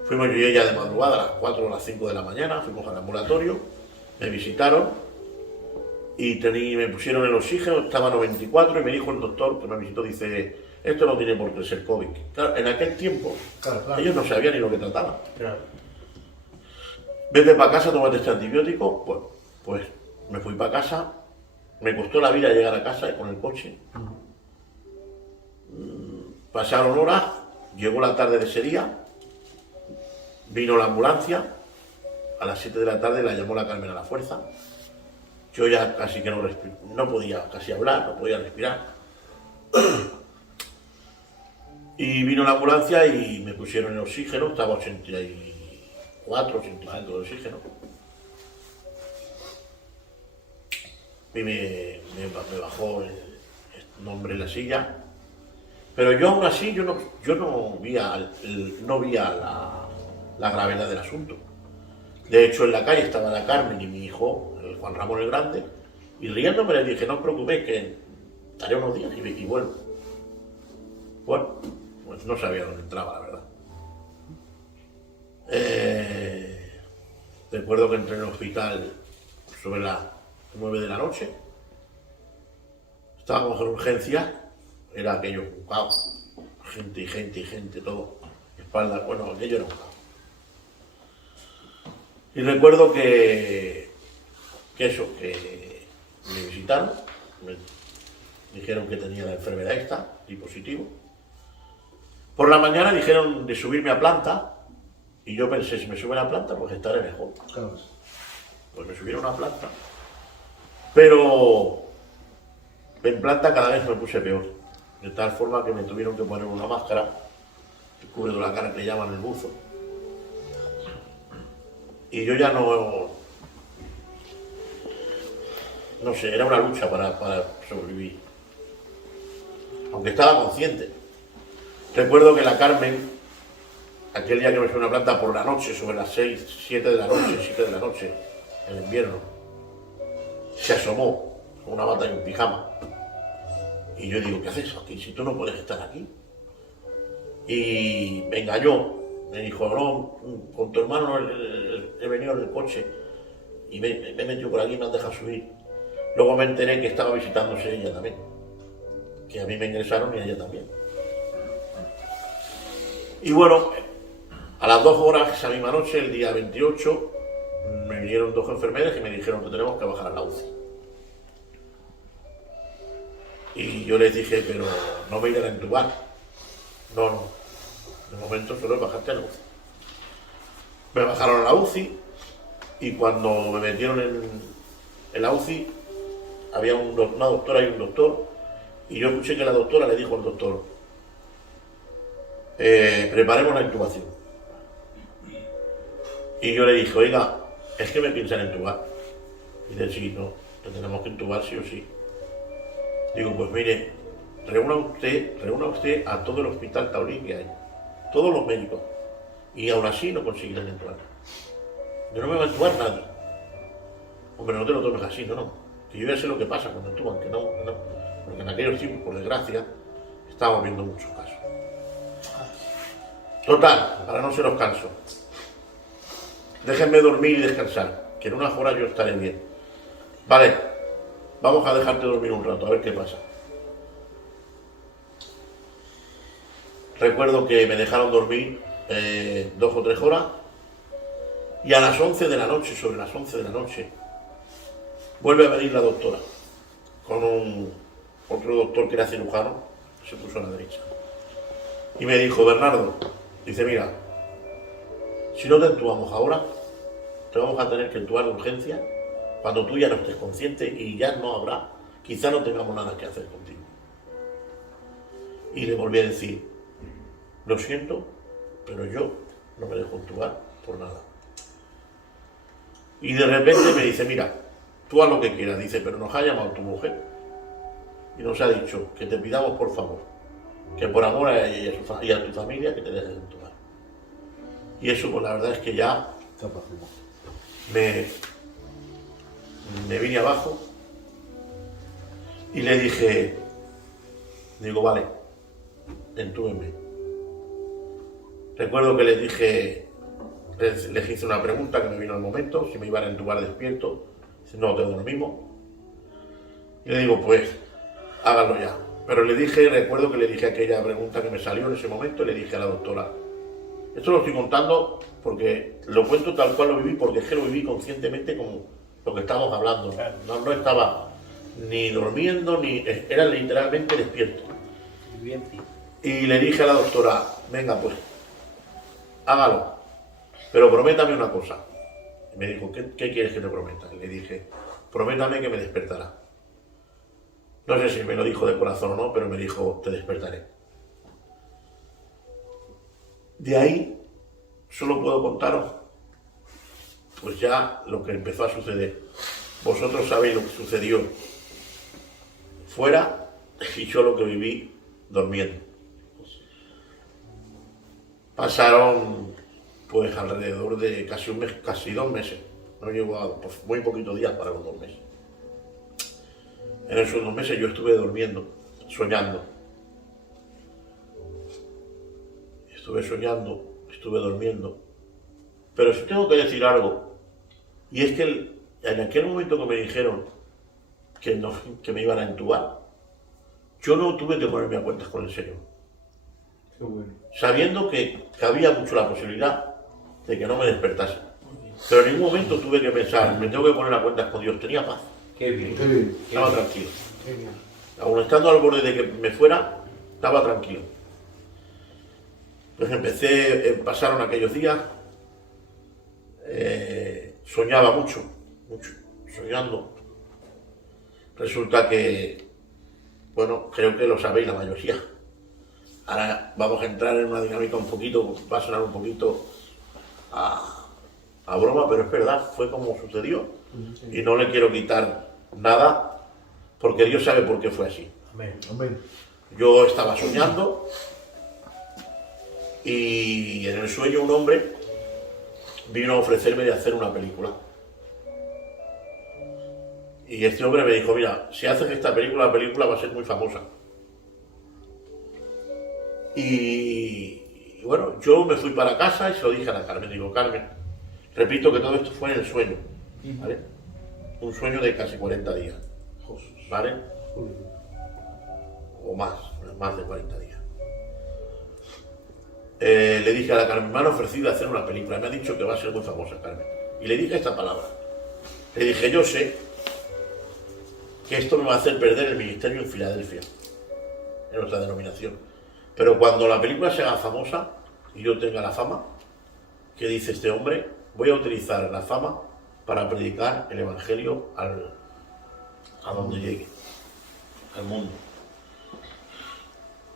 Fuimos yo y ella de madrugada, a las 4 o las 5 de la mañana, fuimos al ambulatorio, me visitaron y me pusieron el oxígeno, estaba a 94, y me dijo el doctor que me visitó, dice, esto no tiene por qué ser COVID. Claro, en aquel tiempo, claro. Ellos no sabían ni lo que trataban. Claro. Vete para casa, tómate este antibiótico. Pues me fui para casa, me costó la vida llegar a casa con el coche. Pasaron horas, llegó la tarde de ese día, vino la ambulancia, a las 7 de la tarde la llamó la Carmen a la fuerza. Yo ya casi que no podía casi hablar, no podía respirar. Y vino la ambulancia y me pusieron el oxígeno, estaba 84, 85 de oxígeno. Y me bajó el nombre en la silla. Pero yo aún así, yo no veía la gravedad del asunto. De hecho, en la calle estaba la Carmen y mi hijo, el Juan Ramón el Grande, y riéndome le dije, no os preocupéis, que estaré unos días y vuelvo. Bueno, pues no sabía dónde entraba, la verdad. Recuerdo que entré en el hospital sobre las 9 de la noche. Estábamos en urgencias, era aquello un caos. Gente, todo. Espaldas, bueno, aquello era un caos. Y recuerdo que me visitaron, me dijeron que tenía la enfermedad esta, y positivo. Por la mañana dijeron de subirme a planta, y yo pensé, si me suben a planta, pues estaré mejor. Claro. Pues me subieron a planta. Pero en planta cada vez me puse peor, de tal forma que me tuvieron que poner una máscara que cubre toda la cara, que llaman el buzo. Y yo ya no sé, era una lucha para sobrevivir. Aunque estaba consciente. Recuerdo que la Carmen, aquel día que me fui a una planta por la noche, sobre las 7 de la noche, en invierno, se asomó con una bata y un pijama. Y yo digo, ¿qué haces aquí? Si tú no puedes estar aquí. Y me engañó. Me dijo, no, con tu hermano he venido en el coche y me he metido por aquí y me han dejado subir. Luego me enteré que estaba visitándose ella también, que a mí me ingresaron y a ella también. Y bueno, a las 2 horas esa misma noche, el día 28, me vinieron 2 enfermeras y me dijeron que tenemos que bajar a la UCI. Y yo les dije, pero no me irán a entubar. No. De momento solo es bajarte a la UCI. Me bajaron a la UCI y cuando me metieron en la UCI había una doctora y un doctor, y yo escuché que la doctora le dijo al doctor, preparemos la intubación. Y yo le dije, oiga, es que me piensan entubar. Y dice, sí, no, te tenemos que entubar sí o sí. Digo, pues mire, reúna usted a todo el hospital taulín que hay, todos los médicos, y aún así no conseguirán entubar. Yo no me va a entubar nadie. Hombre, no te lo tomes así, no. Que yo ya sé lo que pasa cuando entuban, que no. Porque en aquellos tiempos, por desgracia, estábamos viendo muchos casos. Total, para no seros canso. Déjenme dormir y descansar, que en unas horas yo estaré bien. Vale, vamos a dejarte dormir un rato, a ver qué pasa. Recuerdo que me dejaron dormir 2 o 3 horas y a las 11 de la noche, sobre las 11 de la noche, vuelve a venir la doctora con otro doctor que era cirujano, se puso a la derecha. Y me dijo, Bernardo, dice, mira, si no te entubamos ahora, te vamos a tener que entubar de urgencia cuando tú ya no estés consciente y ya no habrá, quizá no tengamos nada que hacer contigo. Y le volví a decir, lo siento, pero yo no me dejo entubar por nada. Y de repente me dice, mira, tú haz lo que quieras, dice, pero nos ha llamado tu mujer y nos ha dicho que te pidamos por favor, que por amor a ella y a tu familia que te dejes entubar. Y eso pues la verdad es que ya me vine abajo y le dije, digo, vale, entúbenme. Recuerdo que les dije, les hice una pregunta que me vino al momento, si me iban a entubar despierto. Dice, no, te dormimos. Y le digo, pues, háganlo ya. Pero le dije, recuerdo que le dije aquella pregunta que me salió en ese momento, y le dije a la doctora, esto lo estoy contando porque lo cuento tal cual lo viví, porque es que lo viví conscientemente como lo que estamos hablando. No estaba ni durmiendo, ni era literalmente despierto. Y le dije a la doctora, venga pues, hágalo, pero prométame una cosa. Y me dijo, ¿qué quieres que te prometa? Y le dije, prométame que me despertará. No sé si me lo dijo de corazón o no, pero me dijo, te despertaré. De ahí solo puedo contaros pues ya lo que empezó a suceder. Vosotros sabéis lo que sucedió fuera y yo lo que viví durmiendo. Pasaron pues alrededor de casi un mes, casi 2 meses. No llegó a pues, muy poquitos días para los 2 meses. En esos 2 meses yo estuve durmiendo, soñando. Estuve soñando, estuve durmiendo. Pero sí tengo que decir algo, y es que en aquel momento que me dijeron que me iban a entubar, yo no tuve que ponerme a cuentas con el Señor. Qué bueno. Sabiendo que había mucho la posibilidad de que no me despertase. Pero en ningún momento tuve que pensar, me tengo que poner a cuentas con Dios. Tenía paz. Qué bien. Qué bien. Estaba tranquilo. Aún estando al borde de que me fuera, estaba tranquilo. Pues pasaron aquellos días, soñaba mucho, soñando. Resulta que, bueno, creo que lo sabéis la mayoría. Ahora vamos a entrar en una dinámica un poquito, va a sonar un poquito a broma, pero es verdad, fue como sucedió. Y no le quiero quitar nada, porque Dios sabe por qué fue así. Amén. Amén. Yo estaba soñando y en el sueño un hombre vino a ofrecerme de hacer una película. Y este hombre me dijo, mira, si haces esta película, la película va a ser muy famosa. Y bueno, yo me fui para casa y se lo dije a la Carmen. Digo, Carmen, repito que todo esto fue en el sueño, ¿vale? Un sueño de casi 40 días, ¿vale? O más de 40 días. Le dije a la Carmen, me han ofrecido hacer una película, me ha dicho que va a ser muy famosa, Carmen. Y le dije esta palabra. Le dije, yo sé que esto me va a hacer perder el ministerio en Filadelfia, en nuestra denominación. Pero cuando la película se haga famosa y yo tenga la fama, que dice este hombre, voy a utilizar la fama para predicar el evangelio a donde llegue, al mundo.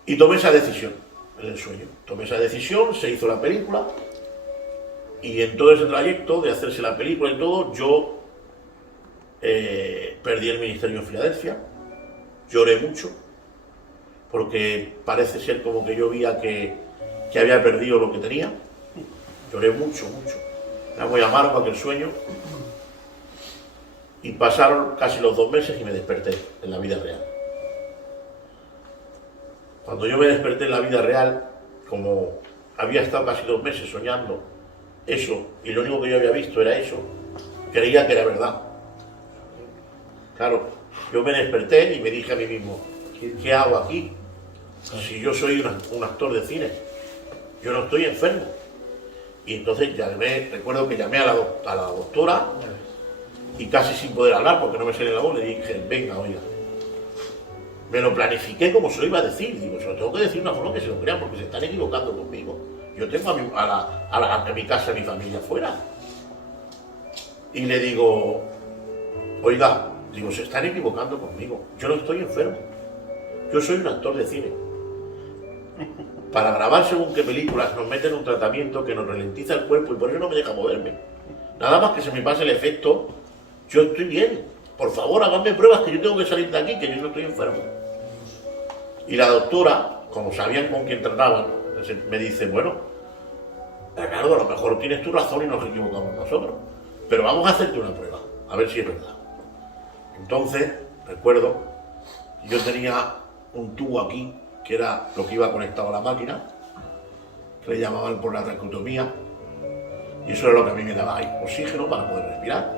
Y tomé esa decisión en el sueño. Tomé esa decisión, se hizo la película y en todo ese trayecto de hacerse la película y todo, yo perdí el ministerio en Filadelfia, lloré mucho, porque parece ser como que yo veía que había perdido lo que tenía. Lloré mucho, era muy amargo aquel sueño. Y pasaron casi los 2 meses y me desperté en la vida real. Cuando yo me desperté en la vida real, como había estado casi 2 meses soñando eso, y lo único que yo había visto era eso, creía que era verdad. Claro, yo me desperté y me dije a mí mismo, ¿qué hago aquí? Si yo soy un actor de cine, yo no estoy enfermo. Y entonces recuerdo que llamé a la doctora y casi sin poder hablar porque no me salía la voz, le dije, venga, oiga. Me lo planifiqué como se lo iba a decir. Digo, se lo tengo que decir de una forma que se lo crean porque se están equivocando conmigo. Yo tengo a mi casa, a mi familia fuera. Y le digo, oiga, digo, se están equivocando conmigo. Yo no estoy enfermo. Yo soy un actor de cine. Para grabar según qué películas nos meten un tratamiento que nos ralentiza el cuerpo y por eso no me deja moverme. Nada más que se me pase el efecto, yo estoy bien. Por favor, háganme pruebas que yo tengo que salir de aquí, que yo no estoy enfermo. Y la doctora, como sabían con quién trataban, me dice, bueno, Bernardo, a lo mejor tienes tu razón y nos equivocamos nosotros, pero vamos a hacerte una prueba, a ver si es verdad. Entonces, recuerdo, yo tenía un tubo aquí, que era lo que iba conectado a la máquina, que le llamaban por la traqueotomía, y eso era lo que a mí me daba ahí, oxígeno para poder respirar.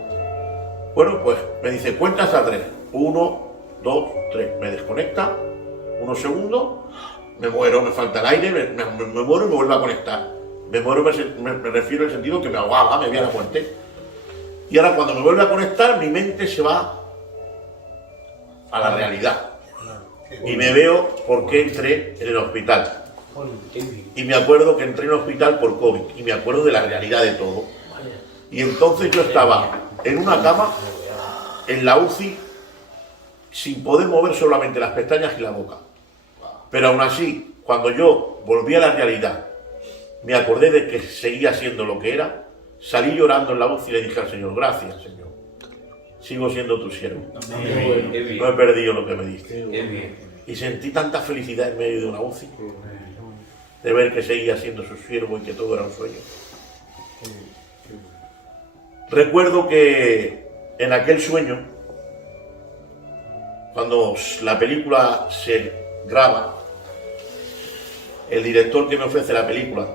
Bueno, pues me dice, cuenta hasta 3. 1, 2, 3. Me desconecta, unos segundos, me muero, me falta el aire, me muero y me vuelve a conectar. Me muero, me refiero al sentido que me ahogaba, me viene a muerte. Y ahora cuando me vuelve a conectar, mi mente se va a la realidad. Y me veo por qué entré en el hospital. Y me acuerdo que entré en el hospital por COVID. Y me acuerdo de la realidad de todo. Y entonces yo estaba en una cama, en la UCI, sin poder mover solamente las pestañas y la boca. Pero aún así, cuando yo volví a la realidad, me acordé de que seguía siendo lo que era, salí llorando en la UCI y le dije al Señor, gracias, Señor. Sigo siendo tu siervo. No he perdido lo que me diste. Y sentí tanta felicidad en medio de una UCI, de ver que seguía siendo su siervo y que todo era un sueño. Recuerdo que en aquel sueño, cuando la película se graba, el director que me ofrece la película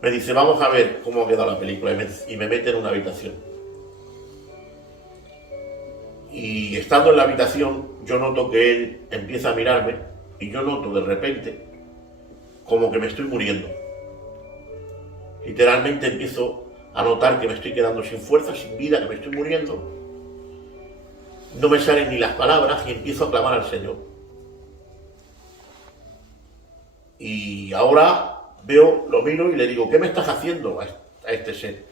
me dice, vamos a ver cómo ha quedado la película, y me mete en una habitación. Y estando en la habitación, yo noto que él empieza a mirarme y yo noto de repente como que me estoy muriendo. Literalmente empiezo a notar que me estoy quedando sin fuerza, sin vida, que me estoy muriendo. No me salen ni las palabras y empiezo a clamar al Señor. Y ahora lo miro y le digo, ¿qué me estás haciendo a este ser?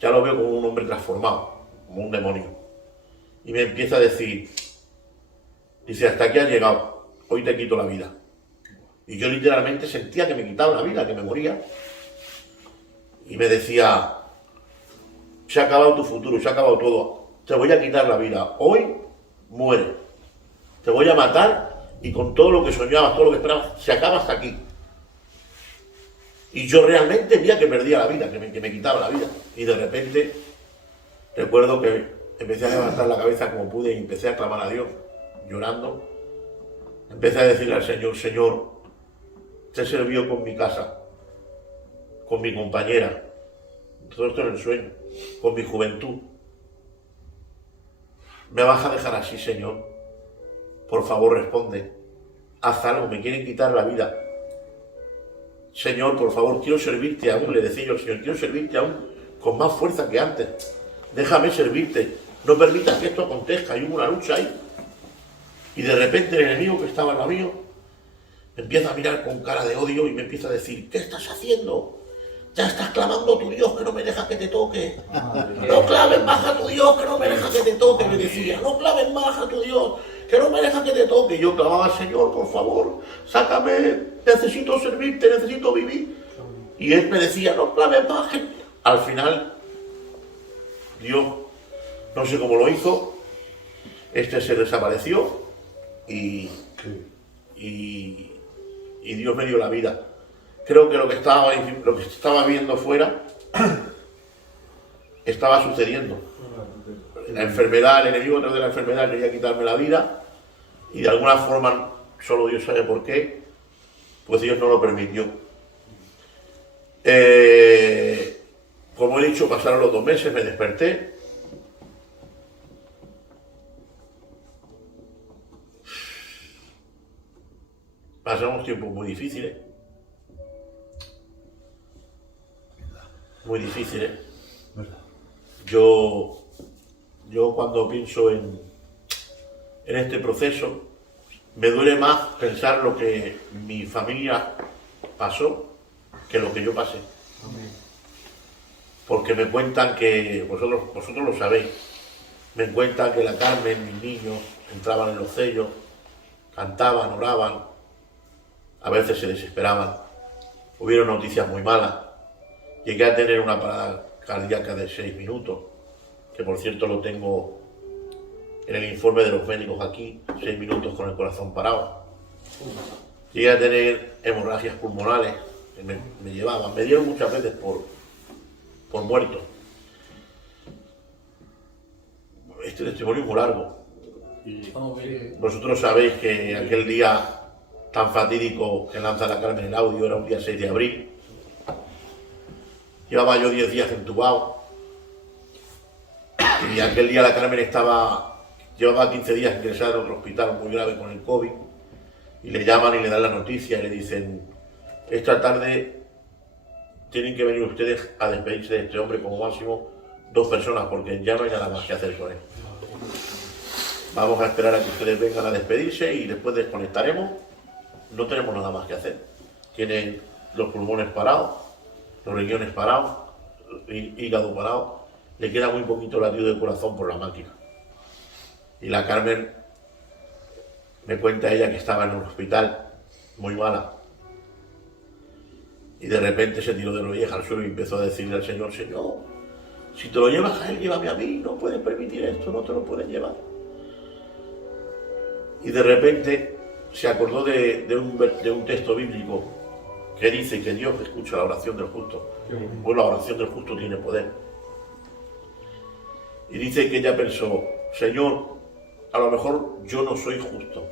Ya lo veo como un hombre transformado, como un demonio. Y me empieza a decir, dice, hasta aquí has llegado, hoy te quito la vida. Y yo literalmente sentía que me quitaba la vida, que me moría. Y me decía, se ha acabado tu futuro, se ha acabado todo, te voy a quitar la vida, hoy muere, te voy a matar y con todo lo que soñabas, todo lo que esperabas, se acaba hasta aquí. Y yo realmente veía que perdía la vida, que me quitaba la vida. Y de repente recuerdo que empecé a levantar la cabeza como pude y empecé a clamar a Dios, llorando. Empecé a decirle al Señor, Señor, te sirvió con mi casa, con mi compañera, todo esto en el sueño, con mi juventud. ¿Me vas a dejar así, Señor? Por favor, responde. Haz algo, me quieren quitar la vida. Señor, por favor, quiero servirte aún, le decía yo al Señor, quiero servirte aún con más fuerza que antes. Déjame servirte, no permitas que esto acontezca. Y hubo una lucha ahí. Y de repente el enemigo que estaba al lado mío me empieza a mirar con cara de odio y me empieza a decir, ¿qué estás haciendo? Ya estás clamando a tu Dios que no me deja que te toque. No clames más a tu Dios que no me deja que te toque, me decía. No clames más a tu Dios que no me deja que te toque. Y yo clamaba, Señor, por favor, sácame, necesito servirte, necesito vivir. Y él me decía, no clames más. Al final, Dios, no sé cómo lo hizo, este se desapareció y Dios me dio la vida. Creo que lo que estaba viendo fuera estaba sucediendo. La enfermedad, el enemigo a través de la enfermedad quería quitarme la vida y de alguna forma, solo Dios sabe por qué, pues Dios no lo permitió. Como he dicho, pasaron los 2 meses, me desperté. Pasamos tiempos muy difíciles. Muy difíciles. Yo cuando pienso en este proceso, me duele más pensar lo que mi familia pasó que lo que yo pasé. Porque me cuentan que, vosotros lo sabéis, me cuentan que la Carmen, mis niños, entraban en los cellos, cantaban, oraban, a veces se desesperaban, hubieron noticias muy malas, llegué a tener una parada cardíaca de 6 minutos, que por cierto lo tengo en el informe de los médicos aquí, 6 minutos con el corazón parado. Llegué a tener hemorragias pulmonares, que me llevaban, me dieron muchas veces por muerto. Este testimonio es muy largo. Vosotros sabéis que aquel día tan fatídico que lanza la Carmen el audio era un día 6 de abril. Llevaba yo 10 días entubado. Y aquel día la Carmen llevaba 15 días ingresada en otro hospital muy grave con el COVID. Y le llaman y le dan la noticia y le dicen: esta tarde tienen que venir ustedes a despedirse de este hombre, como máximo 2 personas, porque ya no hay nada más que hacer con él. Vamos a esperar a que ustedes vengan a despedirse y después desconectaremos. No tenemos nada más que hacer. Tienen los pulmones parados, los riñones parados, el hígado parado. Le queda muy poquito latido de corazón por la máquina. Y la Carmen me cuenta ella que estaba en un hospital muy mala. Y de repente se tiró de rodillas al suelo y empezó a decirle al Señor: Señor, si te lo llevas a él, llévame a mí, no puedes permitir esto, no te lo puedes llevar. Y de repente se acordó de un texto bíblico que dice que Dios escucha la oración del justo. Pues la oración del justo tiene poder. Y dice que ella pensó: Señor, a lo mejor yo no soy justo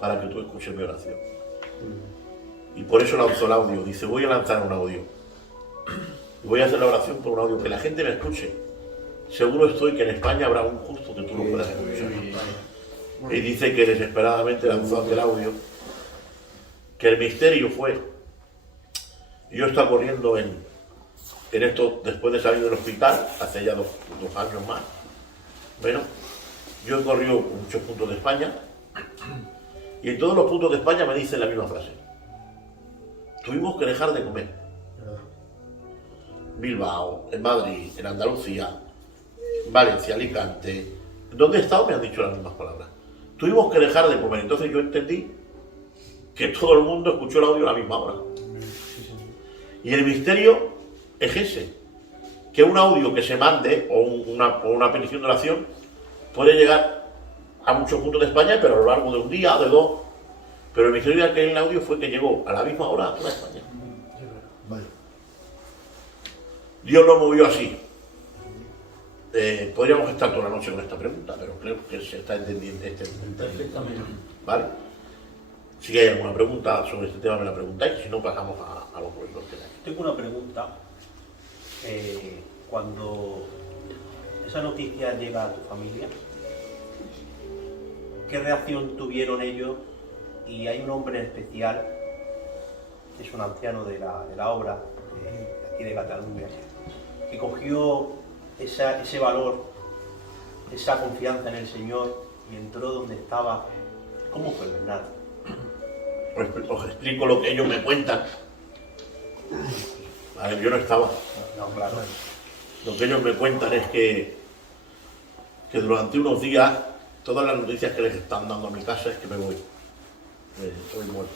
para que tú escuches mi oración. Y por eso lanzó el audio. Dice: voy a lanzar un audio. Voy a hacer la oración por un audio, que la gente me escuche. Seguro estoy que en España habrá un justo que tú lo puedas escuchar. Y dice que desesperadamente lanzó aquel audio, que el misterio fue: yo estaba corriendo en esto después de salir del hospital, hace ya dos años más. Bueno, yo he corrido en muchos puntos de España, y en todos los puntos de España me dicen la misma frase: tuvimos que dejar de comer. Bilbao, en Madrid, en Andalucía, Valencia, Alicante, donde he estado me han dicho las mismas palabras. Tuvimos que dejar de comer. Entonces yo entendí que todo el mundo escuchó el audio a la misma hora. Y el misterio es ese, que un audio que se mande o una petición de oración puede llegar a muchos puntos de España, pero a lo largo de un día, de 2. Pero el misterio de aquel audio fue que llegó a la misma hora a toda España. Dios lo movió así. Podríamos estar toda la noche con esta pregunta, pero creo que se está entendiendo perfectamente. ¿Vale? Si hay alguna pregunta sobre este tema me la preguntáis, si no pasamos a los próximos temas. Tengo una pregunta. Cuando esa noticia llega a tu familia, ¿qué reacción tuvieron ellos? Y hay un hombre especial, que es un anciano de la obra de aquí de Cataluña, que cogió ese valor, esa confianza en el Señor y entró donde estaba. ¿Cómo fue, Bernardo? Os explico lo que ellos me cuentan. Vale, yo no estaba. No, claro. Lo que ellos me cuentan es que durante unos días todas las noticias que les están dando a mi casa es que me voy. Estoy muerto.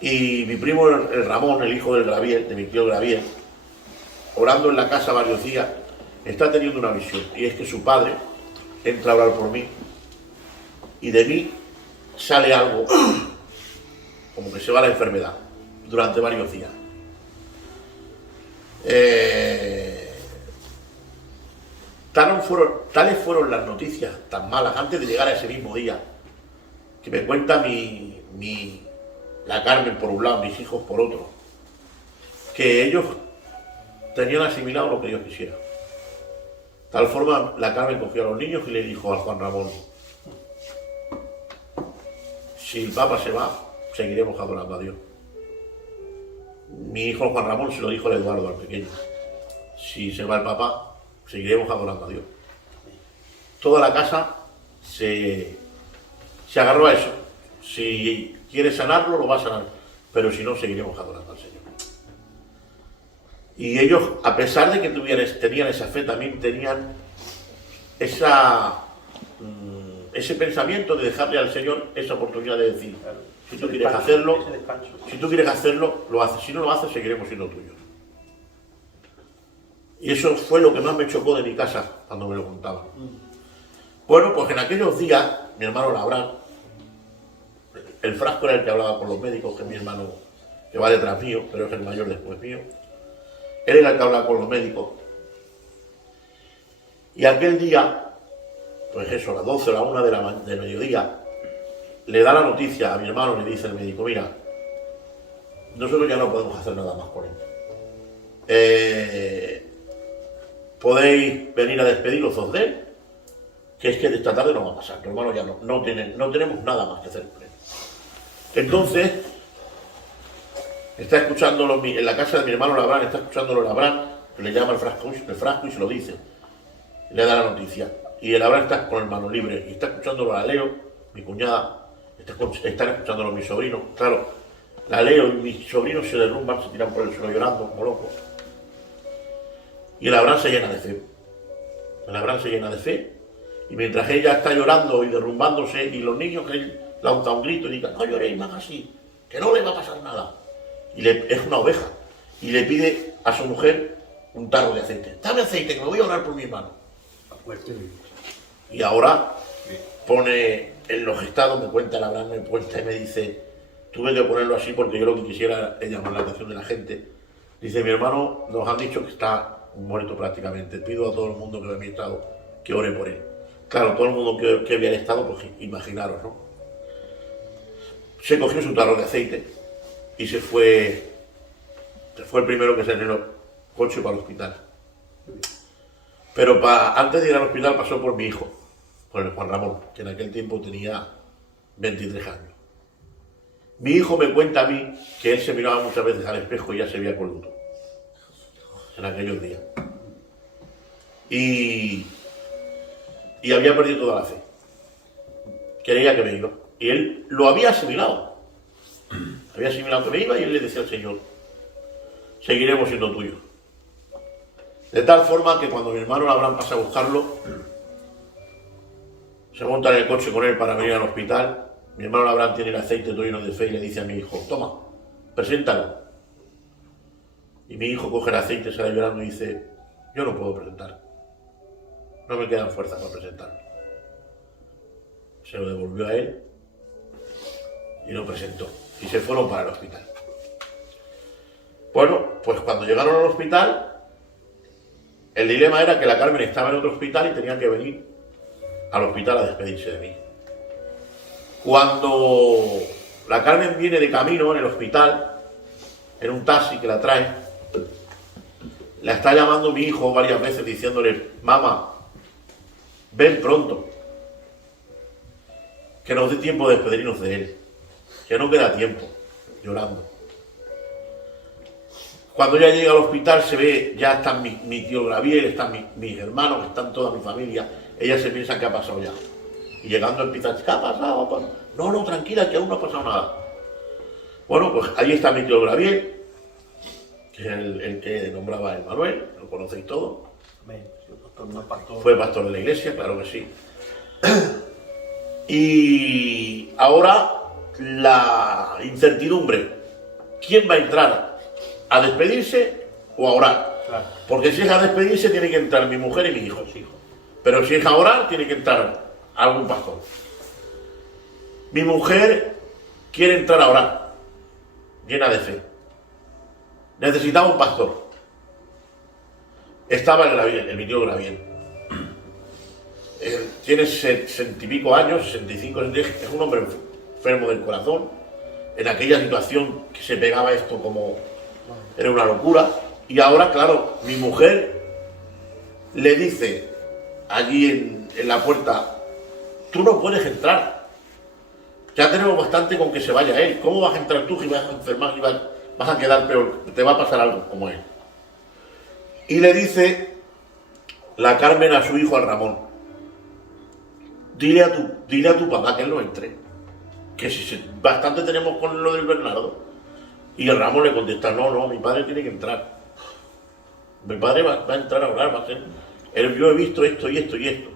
Y mi primo, el Ramón, el hijo del Graviel, de mi tío Graviel, orando en la casa varios días, está teniendo una visión. Y es que su padre entra a orar por mí y de mí sale algo, como que se va la enfermedad, durante varios días. Tales fueron las noticias tan malas antes de llegar a ese mismo día, que me cuenta la Carmen por un lado, mis hijos por otro, que ellos tenían asimilado lo que Dios quisiera. Tal forma, la Carmen cogió a los niños y le dijo a Juan Ramón: si el Papa se va, seguiremos adorando a Dios. Mi hijo Juan Ramón se lo dijo a Eduardo, al pequeño. si se va el Papa, seguiremos adorando a Dios. Toda la casa se agarró a eso. Si quiere sanarlo, lo va a sanar, pero si no, seguiremos adorando al Señor. Y ellos, a pesar de que tenían esa fe, también tenían ese pensamiento de dejarle al Señor esa oportunidad de decir, si tú quieres hacerlo, lo haces. Si no lo haces, seguiremos siendo tuyos. Y eso fue lo que más me chocó de mi casa cuando me lo contaban. Bueno, pues en aquellos días, mi hermano Labrán, el Frasco era el que hablaba con los médicos, que es mi hermano que va detrás mío, pero es el mayor después mío. Él era el que hablaba con los médicos. Y aquel día, pues eso, a las 12 o a las 1 del mediodía, le da la noticia a mi hermano, le dice el médico, mira, nosotros ya no podemos hacer nada más con él. Podéis venir a despediros de él, que es que de esta tarde no va a pasar, tu hermano ya no tenemos nada más que hacer con él. Entonces, está escuchándolo en la casa de mi hermano Labrán, está escuchándolo Labrán, que le llama el frasco y se lo dice, le da la noticia. Y el Labrán está con el mano libre, y está escuchándolo a Leo, mi cuñada, están escuchándolo mis sobrinos. Claro, la Leo y mis sobrinos se derrumban, se tiran por el suelo llorando como locos. Y el Labrán se llena de fe. El Labrán se llena de fe, y mientras ella está llorando y derrumbándose, y los niños que él lanza un grito y digan, no lloréis más así, que no le va a pasar nada. Y es una oveja, y le pide a su mujer un tarro de aceite. Dame aceite, que me voy a orar por mi hermano. Y ahora pone en los estados, me cuenta el Abraham, me cuenta y me dice, tuve que ponerlo así porque yo lo que quisiera es llamar la atención de la gente. Dice, mi hermano nos han dicho que está muerto prácticamente, pido a todo el mundo que ve mi estado que ore por él. Claro, todo el mundo que ve el estado, pues imaginaros, ¿no? Se cogió su tarro de aceite y se fue el primero que se en el coche para el hospital. Pero antes de ir al hospital pasó por mi hijo, por el Juan Ramón, que en aquel tiempo tenía 23 años. Mi hijo me cuenta a mí que él se miraba muchas veces al espejo y ya se veía con luto, en aquellos días. Y había perdido toda la fe. Creía que me iba. Y él lo había asimilado. Había asimilado que me iba y él le decía al Señor, seguiremos siendo tuyos. De tal forma que cuando mi hermano Abraham pasa a buscarlo, se monta en el coche con él para venir al hospital. Mi hermano Abraham tiene el aceite todo lleno de fe y le dice a mi hijo, toma, preséntalo. Y mi hijo coge el aceite, sale llorando y dice, yo no puedo presentar. No me quedan fuerzas para presentarlo. Se lo devolvió a él y lo presentó. Y se fueron para el hospital. Bueno, pues cuando llegaron al hospital, el dilema era que la Carmen estaba en otro hospital y tenía que venir al hospital a despedirse de mí. Cuando la Carmen viene de camino en el hospital, en un taxi que la trae, la está llamando mi hijo varias veces diciéndole, mamá, ven pronto, que nos dé tiempo de despedirnos de él, que no queda tiempo, llorando. Cuando ella llega al hospital se ve, ya están mi tío Gabriel, están mis hermanos, están toda mi familia, ella se piensa que ha pasado ya. Y llegando empieza a decir, ¿qué ha pasado? No, tranquila, que aún no ha pasado nada. Bueno, pues ahí está mi tío Gabriel, que es el que nombraba el Manuel, lo conocéis todos. Fue pastor de la iglesia, claro que sí. Y ahora la incertidumbre, ¿quién va a entrar? ¿A despedirse o a orar? Claro. Porque si es a despedirse tiene que entrar mi mujer y mi hijo. Pero si es a orar tiene que entrar algún pastor. Mi mujer quiere entrar a orar, llena de fe. Necesitaba un pastor. Estaba el tío Graviel. Tiene 60 y pico años, 65, 66, es un hombre enfermo del corazón. En aquella situación que se pegaba esto como era una locura. Y ahora, claro, mi mujer le dice allí en la puerta, tú no puedes entrar. Ya tenemos bastante con que se vaya él. ¿Cómo vas a entrar tú si vas a enfermar y vas a quedar peor? Te va a pasar algo como él. Y le dice la Carmen a su hijo, al Ramón, dile a tu papá que él no entre, que bastante tenemos con lo del Bernardo. Y el Ramón le contesta, no, mi padre tiene que entrar. Mi padre va a entrar a orar, va a ser... Yo he visto esto y esto y esto.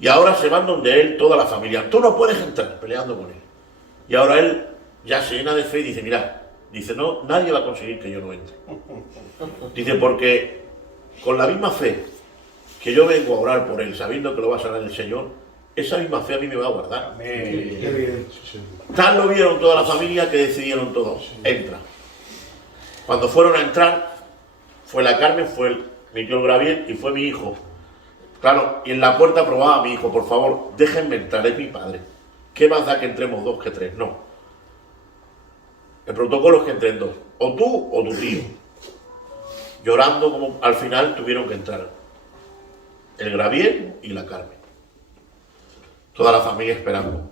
Y ahora se van donde él toda la familia. Tú no puedes entrar, peleando con él. Y ahora él ya se llena de fe y dice, mira, dice, no, nadie va a conseguir que yo no entre. Dice, porque con la misma fe que yo vengo a orar por él, sabiendo que lo va a sanar el Señor, esa misma fe a mí me va a guardar. Qué bien. Tal lo vieron toda la familia que decidieron todos, entra. Cuando fueron a entrar, fue la Carmen, fue mi tío Gabriel y fue mi hijo. Claro, y en la puerta probaba a mi hijo, por favor, déjenme entrar, es mi padre. ¿Qué más da que entremos dos que tres? No. El protocolo es que entren dos, o tú o tu tío. Llorando como al final tuvieron que entrar el Gabriel y la Carmen. Toda la familia esperando.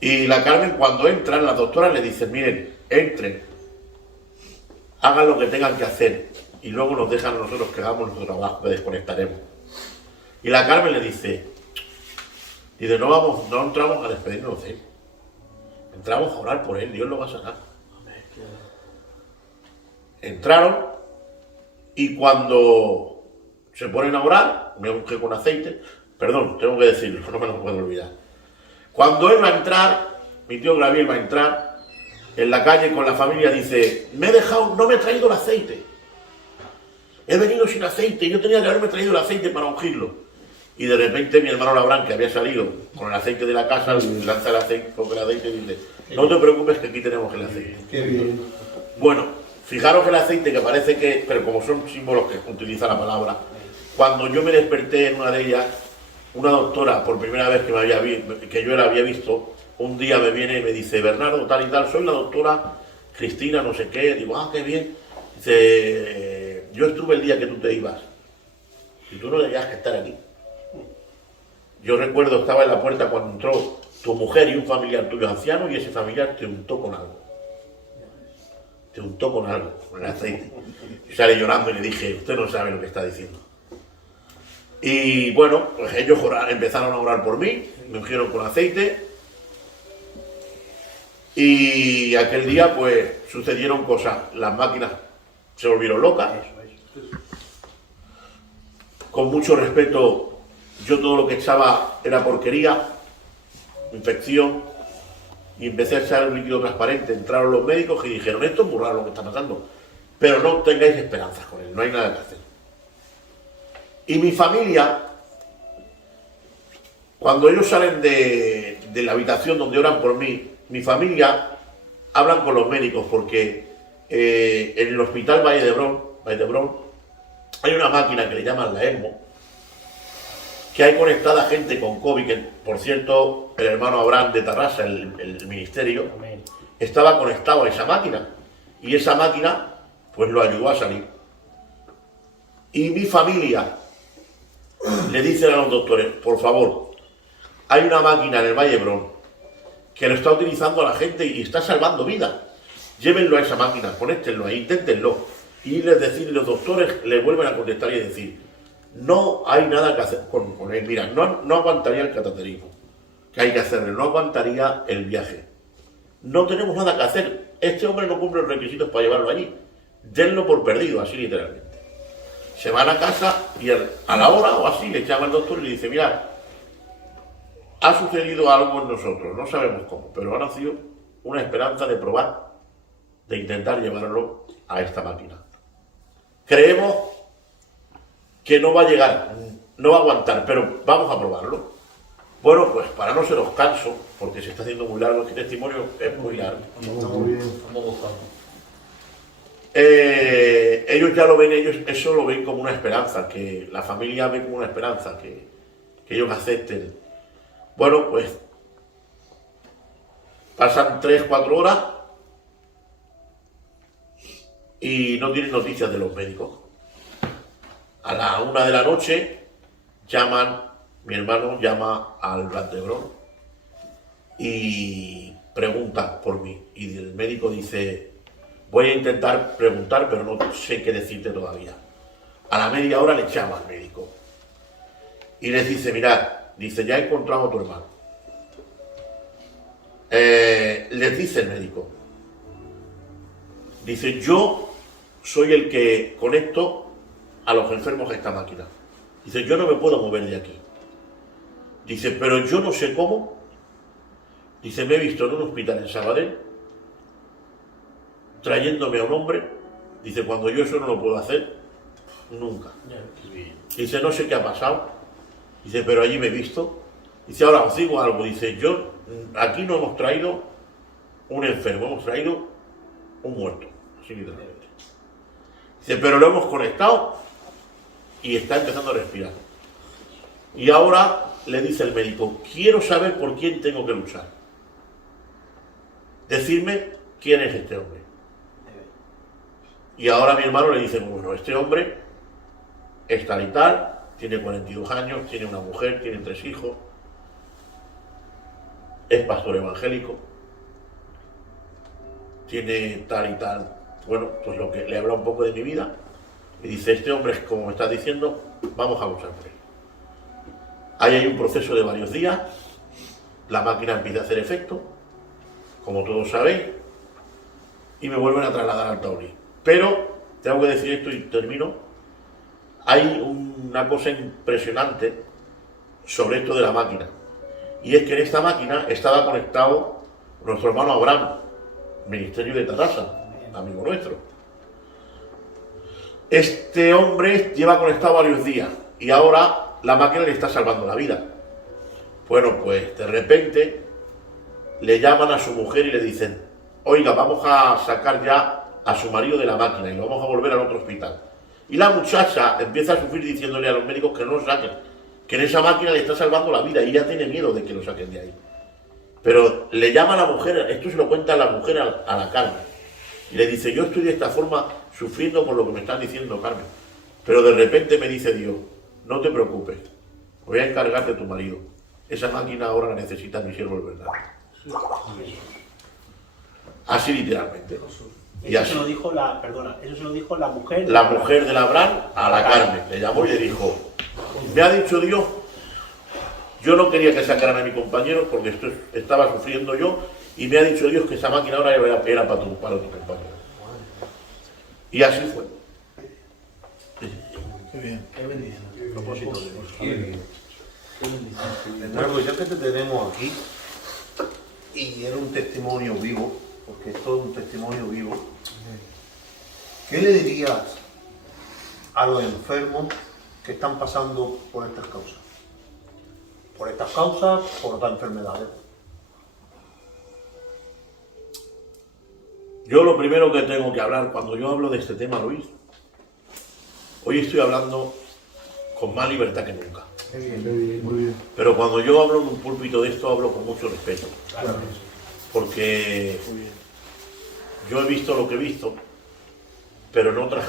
Y la Carmen, cuando entran, las doctoras le dicen, miren, entren, hagan lo que tengan que hacer y luego nos dejan a nosotros que hagamos nuestro trabajo, que desconectaremos. Y la Carmen le dice, no entramos a despedirnos de él, entramos a orar por él, Dios lo va a sanar. Entraron y cuando se ponen a orar, me unge con aceite, perdón, tengo que decirlo, no me lo puedo olvidar. Cuando él va a entrar, mi tío Gabriel va a entrar, en la calle con la familia dice, no me he traído el aceite. He venido sin aceite, yo tenía que haberme traído el aceite para ungirlo. Y de repente mi hermano Labrán, que había salido con el aceite de la casa, lanza el aceite, coge el aceite y dice, no te preocupes que aquí tenemos el aceite. Qué bien. Bueno, fijaros que el aceite, que parece que, pero como son símbolos que utiliza la palabra, cuando yo me desperté en una de ellas, una doctora, por primera vez que yo la había visto, un día me viene y me dice, Bernardo, tal y tal, soy la doctora Cristina, no sé qué. Digo, qué bien. Dice, yo estuve el día que tú te ibas y tú no tenías que estar aquí. Yo recuerdo, estaba en la puerta cuando entró tu mujer y un familiar tuyo anciano y ese familiar te untó con algo. Te untó con algo, con el aceite. Y salí llorando y le dije, usted no sabe lo que está diciendo. Y bueno, pues ellos empezaron a orar por mí, me ungieron con aceite. Y aquel día pues sucedieron cosas, las máquinas se volvieron locas. Con mucho respeto, yo todo lo que echaba era porquería, infección, y empecé a echar un líquido transparente. Entraron los médicos y dijeron, esto es muy raro lo que está pasando, pero no tengáis esperanzas con él, no hay nada que hacer. Y mi familia, cuando ellos salen de la habitación donde oran por mí, mi familia hablan con los médicos porque en el hospital Valle de Hebrón, hay una máquina que le llaman la ECMO, que hay conectada gente con COVID, que por cierto el hermano Abraham de Tarrasa, el ministerio, estaba conectado a esa máquina y esa máquina pues lo ayudó a salir. Y mi familia le dicen a los doctores, por favor, hay una máquina en el Valle de Hebrón que lo está utilizando a la gente y está salvando vidas. Llévenlo a esa máquina, conéctenlo ahí, inténtenlo. Y los doctores le vuelven a contestar y decir, no hay nada que hacer con él. Mira, no aguantaría el cateterismo, que hay que hacerle, no aguantaría el viaje. No tenemos nada que hacer. Este hombre no cumple los requisitos para llevarlo allí. Denlo por perdido, así literalmente. Se van a casa y a la hora o así le llama al doctor y le dice, mira, ha sucedido algo en nosotros, no sabemos cómo, pero ha nacido una esperanza de probar, de intentar llevarlo a esta máquina. Creemos que no va a llegar, no va a aguantar, pero vamos a probarlo. Bueno, pues para no seros canso, porque se está haciendo muy largo, este testimonio es muy largo. Ellos ya lo ven, eso lo ven como una esperanza, que la familia ve como una esperanza, que ellos acepten. Bueno, pues pasan 3-4 horas y no tienen noticias de los médicos. A la 1 de la noche mi hermano llama al Blat de Hebrón y pregunta por mí. Y el médico dice, Voy a intentar preguntar, pero no sé qué decirte todavía. A la media hora le llama al médico y les dice, mirad, dice, ya he encontrado a tu hermano. Les dice el médico, dice, yo soy el que conecto a los enfermos a esta máquina. Dice, yo no me puedo mover de aquí. Dice, pero yo no sé cómo. Dice, me he visto en un hospital en Sabadell trayéndome a un hombre. Dice, cuando yo eso no lo puedo hacer nunca. Dice, no sé qué ha pasado. Dice, pero allí me he visto. Dice, ahora os digo algo. Dice, yo aquí no hemos traído un enfermo, hemos traído un muerto. Así literalmente. Dice, pero lo hemos conectado y está empezando a respirar. Y ahora le dice el médico, quiero saber por quién tengo que luchar. Decidme quién es este hombre. Y ahora mi hermano le dice, bueno, este hombre es tal y tal, tiene 42 años, tiene una mujer, tiene 3 hijos, es pastor evangélico, tiene tal y tal. Bueno, pues lo que le habla un poco de mi vida. Y dice, este hombre es como me estás diciendo, vamos a luchar por él. Ahí hay un proceso de varios días, la máquina empieza a hacer efecto, como todos sabéis, y me vuelven a trasladar al Taulí. Pero, tengo que decir esto y termino, hay una cosa impresionante sobre esto de la máquina, y es que en esta máquina estaba conectado nuestro hermano Abraham, ministerio de Tarrasa, amigo nuestro. Este hombre lleva conectado varios días, y ahora la máquina le está salvando la vida. Bueno, pues de repente le llaman a su mujer y le dicen, oiga, vamos a sacar ya a su marido de la máquina y lo vamos a volver al otro hospital. Y la muchacha empieza a sufrir diciéndole a los médicos que no lo saquen, que en esa máquina le está salvando la vida y ella tiene miedo de que lo saquen de ahí. Pero le llama a la mujer, esto se lo cuenta la mujer a la Carmen, y le dice, yo estoy de esta forma sufriendo por lo que me están diciendo, Carmen, pero de repente me dice Dios, no te preocupes, voy a encargar de tu marido. Esa máquina ahora la necesita mi siervo el Bernardo. Así literalmente. Y Eso así. se lo dijo eso se lo dijo la mujer. La mujer de Abraham a la Carmen. Le llamó y le dijo, me ha dicho Dios, yo no quería que sacaran a mi compañero porque estaba sufriendo yo, y me ha dicho Dios que esa máquina ahora era para tu compañero. Y así fue. Qué bien. Qué bendición. Propósito de Dios. Qué bien. Bernardo, ya que te tenemos aquí, y era un testimonio vivo, porque esto es un testimonio vivo, ¿qué le dirías a los enfermos que están pasando por estas causas? Por estas causas, por otras enfermedades. Yo lo primero que tengo que hablar, cuando yo hablo de este tema, Luis, hoy estoy hablando con más libertad que nunca. Qué bien, muy bien. Pero cuando yo hablo en un púlpito de esto, hablo con mucho respeto. Claro. Porque yo he visto lo que he visto, pero en otras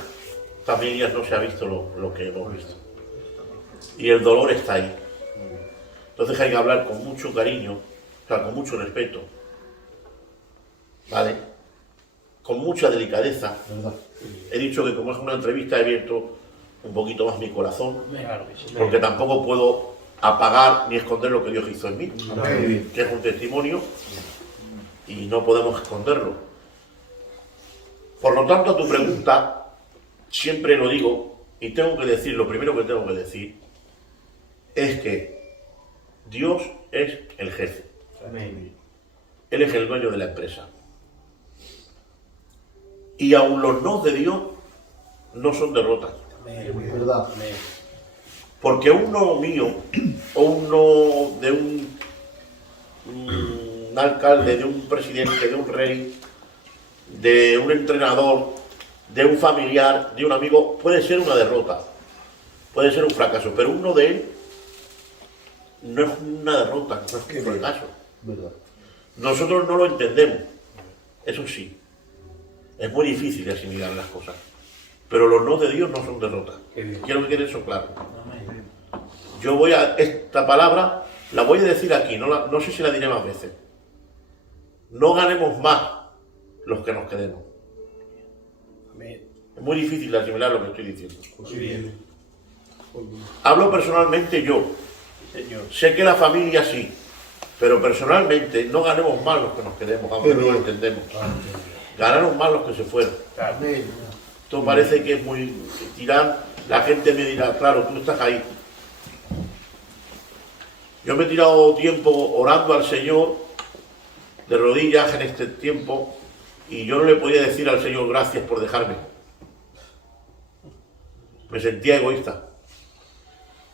familias no se ha visto lo que hemos visto. Y el dolor está ahí. Entonces hay que hablar con mucho cariño, o sea, con mucho respeto, ¿vale? Con mucha delicadeza. He dicho que como es una entrevista he abierto un poquito más mi corazón, porque tampoco puedo apagar ni esconder lo que Dios hizo en mí, que es un testimonio y no podemos esconderlo. Por lo tanto, a tu pregunta, siempre lo digo y tengo que decir, lo primero que tengo que decir es que Dios es el jefe. Él es el dueño de la empresa. Y aun los no de Dios no son derrotas. ¿Verdad? Porque un no mío o un no de un alcalde, de un presidente, de un rey, de un entrenador, de un familiar, de un amigo, puede ser una derrota, puede ser un fracaso, pero un no de él no es una derrota, no es un fracaso. ¿Verdad? Nosotros no lo entendemos, eso sí, es muy difícil de asimilar las cosas, pero los no de Dios no son derrotas. Quiero que quede eso claro. Yo voy a, esta palabra la voy a decir aquí, no sé si la diré más veces. No ganemos más los que nos quedemos. Amén. Es muy difícil de asimilar lo que estoy diciendo. Muy bien. Hablo personalmente yo. Sí, Señor. Sé que la familia sí, pero personalmente no ganemos más los que nos queremos, aunque no lo entendemos. Ganaron más los que se fueron. Claro. Esto parece que es muy tirar. La gente me dirá, claro, tú estás ahí. Yo me he tirado tiempo orando al Señor, de rodillas en este tiempo, y yo no le podía decir al Señor gracias por dejarme. Me sentía egoísta.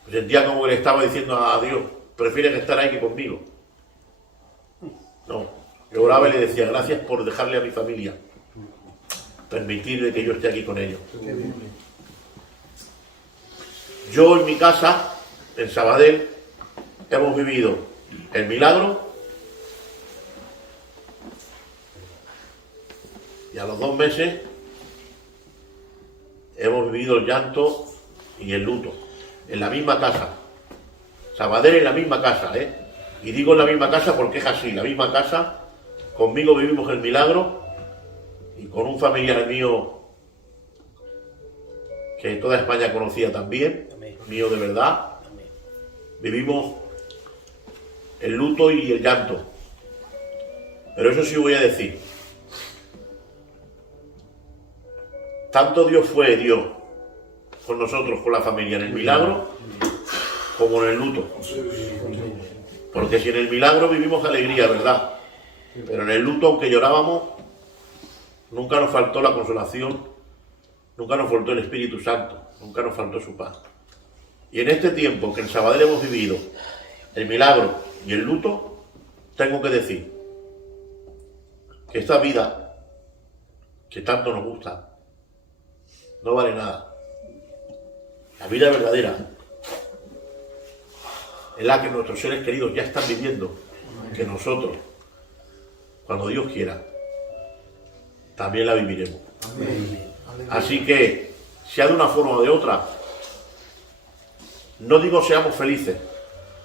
Me sentía como que le estaba diciendo a Dios, prefieres estar ahí que conmigo. No, yo oraba y le decía, gracias por dejarle a mi familia, permitirle que yo esté aquí con ellos. Yo en mi casa, en Sabadell, hemos vivido el milagro y a los 2 meses hemos vivido el llanto y el luto en la misma casa. Sabadell en la misma casa, ¿eh? Y digo en la misma casa porque es así, la misma casa. Conmigo vivimos el milagro y con un familiar mío que toda España conocía también, Amén. mío de verdad, Amén. vivimos el luto y el llanto. Pero eso sí voy a decir, tanto Dios fue Dios con nosotros, con la familia, en el milagro como en el luto. Porque si en el milagro vivimos alegría, ¿verdad? Pero en el luto, aunque llorábamos, nunca nos faltó la consolación, nunca nos faltó el Espíritu Santo, nunca nos faltó su paz. Y en este tiempo que en Sabadell hemos vivido el milagro y el luto, tengo que decir que esta vida, que tanto nos gusta, no vale nada. La vida verdadera es la que nuestros seres queridos ya están viviendo, que nosotros, cuando Dios quiera, también la viviremos. Así que, sea de una forma o de otra, no digo seamos felices,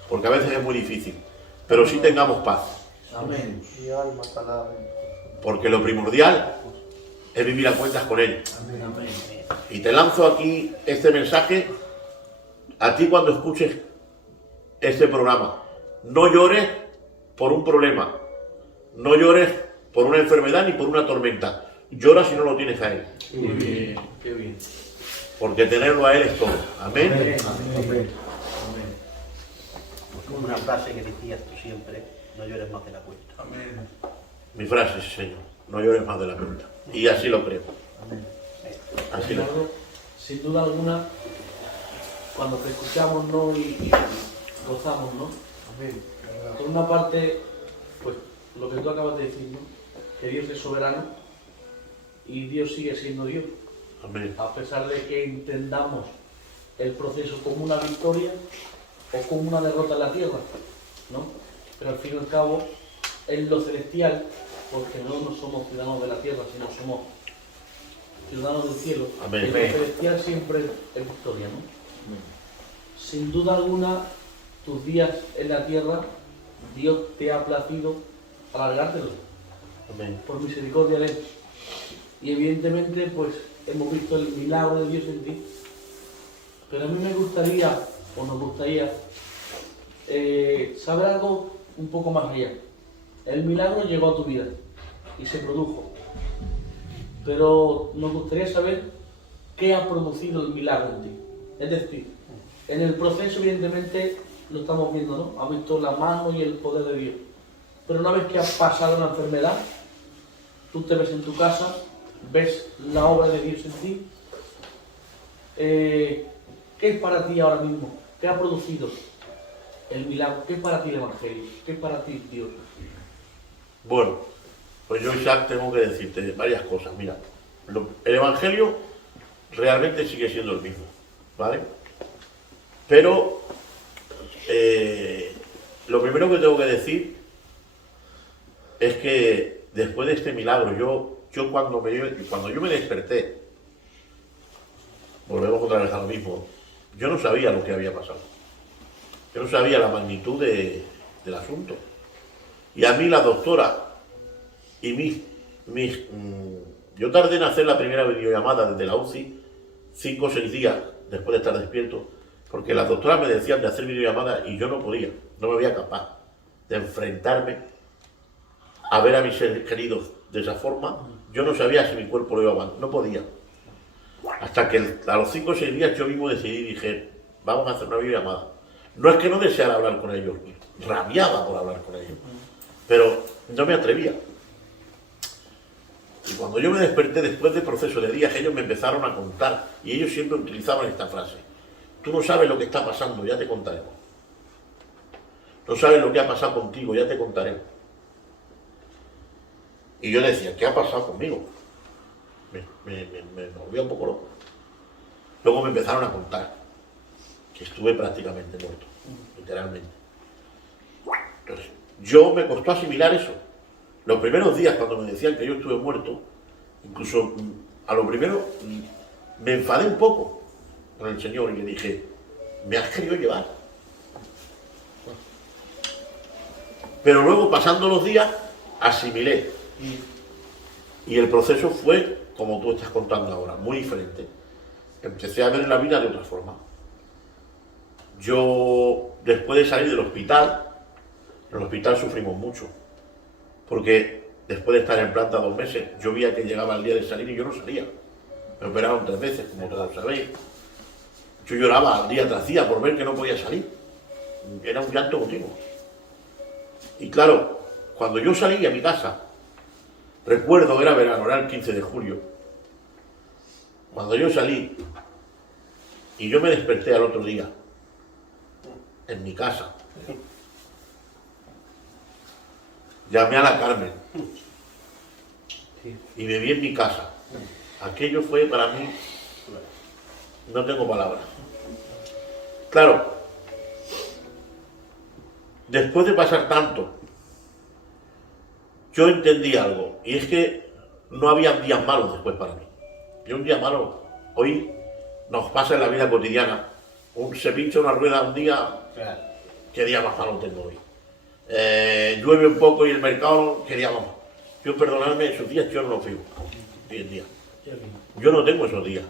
porque a veces es muy difícil, pero sí tengamos paz. Amén. Porque lo primordial es vivir a cuentas con Él. Y te lanzo aquí este mensaje a ti cuando escuches este programa. No llores por un problema, no llores por una enfermedad ni por una tormenta. Llora si no lo tienes a Él. Muy bien. Qué bien. Porque tenerlo a Él es todo. Amén. Amén. Como una frase que decías tú siempre, no llores más de la cuenta. Mi frase, sí, Señor. No llores más de la cuenta. Y así lo creo. Así lo creo. Bernardo, sin duda alguna, cuando te escuchamos, ¿no? y gozamos, ¿no? Por una parte, pues lo que tú acabas de decir, ¿no? Que Dios es soberano y Dios sigue siendo Dios. Amén. A pesar de que entendamos el proceso como una victoria o como una derrota en la tierra, ¿no? Pero al fin y al cabo, en lo celestial, porque no somos ciudadanos de la tierra, sino somos ciudadanos del cielo, Amén. en lo celestial siempre es victoria, ¿no? Sin duda alguna, tus días en la tierra, Dios te ha placido alargártelos Amén. por misericordia de Él. Y evidentemente, pues, hemos visto el milagro de Dios en ti. Pero a mí me gustaría, o nos gustaría, saber algo un poco más allá. El milagro llegó a tu vida y se produjo. Pero nos gustaría saber qué ha producido el milagro en ti. Es decir, en el proceso, evidentemente, lo estamos viendo, ¿no? Has visto la mano y el poder de Dios. Pero una vez que ha pasado la enfermedad, tú te ves en tu casa, ves la obra de Dios en ti. ¿Qué es para ti ahora mismo? ¿Qué ha producido el milagro? ¿Qué es para ti el Evangelio? ¿Qué es para ti Dios? Bueno, pues yo, Isaac, tengo que decirte varias cosas. Mira, el Evangelio realmente sigue siendo el mismo, ¿vale? Pero lo primero que tengo que decir es que después de este milagro, yo cuando yo me desperté, volvemos otra vez a lo mismo, yo no sabía lo que había pasado. Yo no sabía la magnitud del asunto. Y a mí la doctora y mis Yo tardé en hacer la primera videollamada desde la UCI 5 o 6 días después de estar despierto, porque las doctoras me decían de hacer videollamadas y yo no podía, no me veía capaz de enfrentarme a ver a mis seres queridos de esa forma. Yo no sabía si mi cuerpo lo iba a aguantar, no podía. Hasta que a los 5 o 6 días yo mismo decidí y dije, vamos a hacer una videollamada. No es que no deseara hablar con ellos, rabiaba por hablar con ellos, pero no me atrevía. Y cuando yo me desperté después del proceso de días, ellos me empezaron a contar, y ellos siempre utilizaban esta frase: tú no sabes lo que está pasando, ya te contaremos. No sabes lo que ha pasado contigo, ya te contaremos. Y yo decía, ¿qué ha pasado conmigo? Me volvía un poco loco. Luego me empezaron a contar que estuve prácticamente muerto, literalmente. Entonces, yo me costó asimilar eso. Los primeros días, cuando me decían que yo estuve muerto, incluso a lo primero me enfadé un poco con el Señor y le dije, ¿me has querido llevar? Pero luego, pasando los días, asimilé. Y el proceso fue, como tú estás contando ahora, muy diferente. Empecé a ver la vida de otra forma. Yo, después de salir del hospital, en el hospital sufrimos mucho. Porque después de estar en planta 2 meses, yo veía que llegaba el día de salir y yo no salía. Me operaron 3 veces, como todos sabéis. Yo lloraba día tras día por ver que no podía salir. Era un llanto continuo. Y claro, cuando yo salí a mi casa, recuerdo, era verano, era el 15 de julio, cuando yo salí y yo me desperté al otro día, en mi casa, llamé a la Carmen y me vi en mi casa. Aquello fue para mí, no tengo palabras. Claro, después de pasar tanto, yo entendí algo, y es que no había días malos después para mí. Y un día malo, hoy nos pasa en la vida cotidiana, se pincha una rueda un día, ¿qué día más malo tengo hoy? Llueve un poco y el mercado, ¿qué día más malo? Yo, perdonadme, esos días yo no los vivo, hoy en día. Yo no tengo esos días.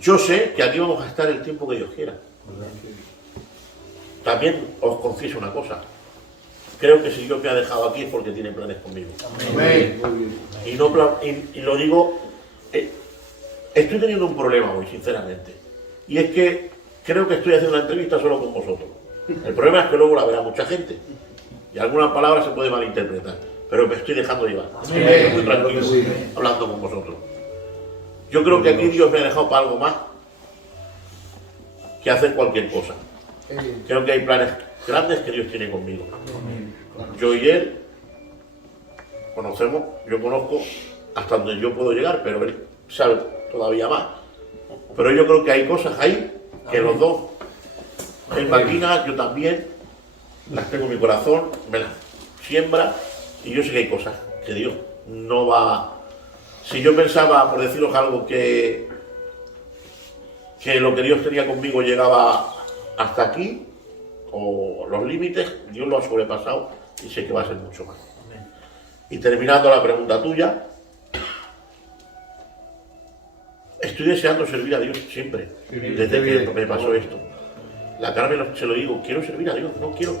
Yo sé que aquí vamos a estar el tiempo que Dios quiera. También os confieso una cosa. Creo que si Dios me ha dejado aquí es porque tiene planes conmigo. Amén. Y lo digo, estoy teniendo un problema hoy, sinceramente. Y es que creo que estoy haciendo una entrevista solo con vosotros. El problema es que luego la verá mucha gente. Y algunas palabras se pueden malinterpretar. Pero me estoy dejando llevar. Estoy muy tranquilo hablando con vosotros. Yo creo que aquí Dios me ha dejado para algo más que hacer cualquier cosa. Creo que hay planes grandes que Dios tiene conmigo. Yo y él conocemos, yo conozco hasta donde yo puedo llegar, pero él sabe todavía más. Pero yo creo que hay cosas ahí que los dos, él maquina, yo también, las tengo en mi corazón, me las siembra, y yo sé que hay cosas que Dios no va... Si yo pensaba, por deciros algo, que lo que Dios tenía conmigo llegaba hasta aquí, o los límites, Dios lo ha sobrepasado y sé que va a ser mucho más. Y terminando la pregunta tuya, estoy deseando servir a Dios siempre, desde que me pasó esto. La Carmen se lo digo, quiero servir a Dios, no quiero,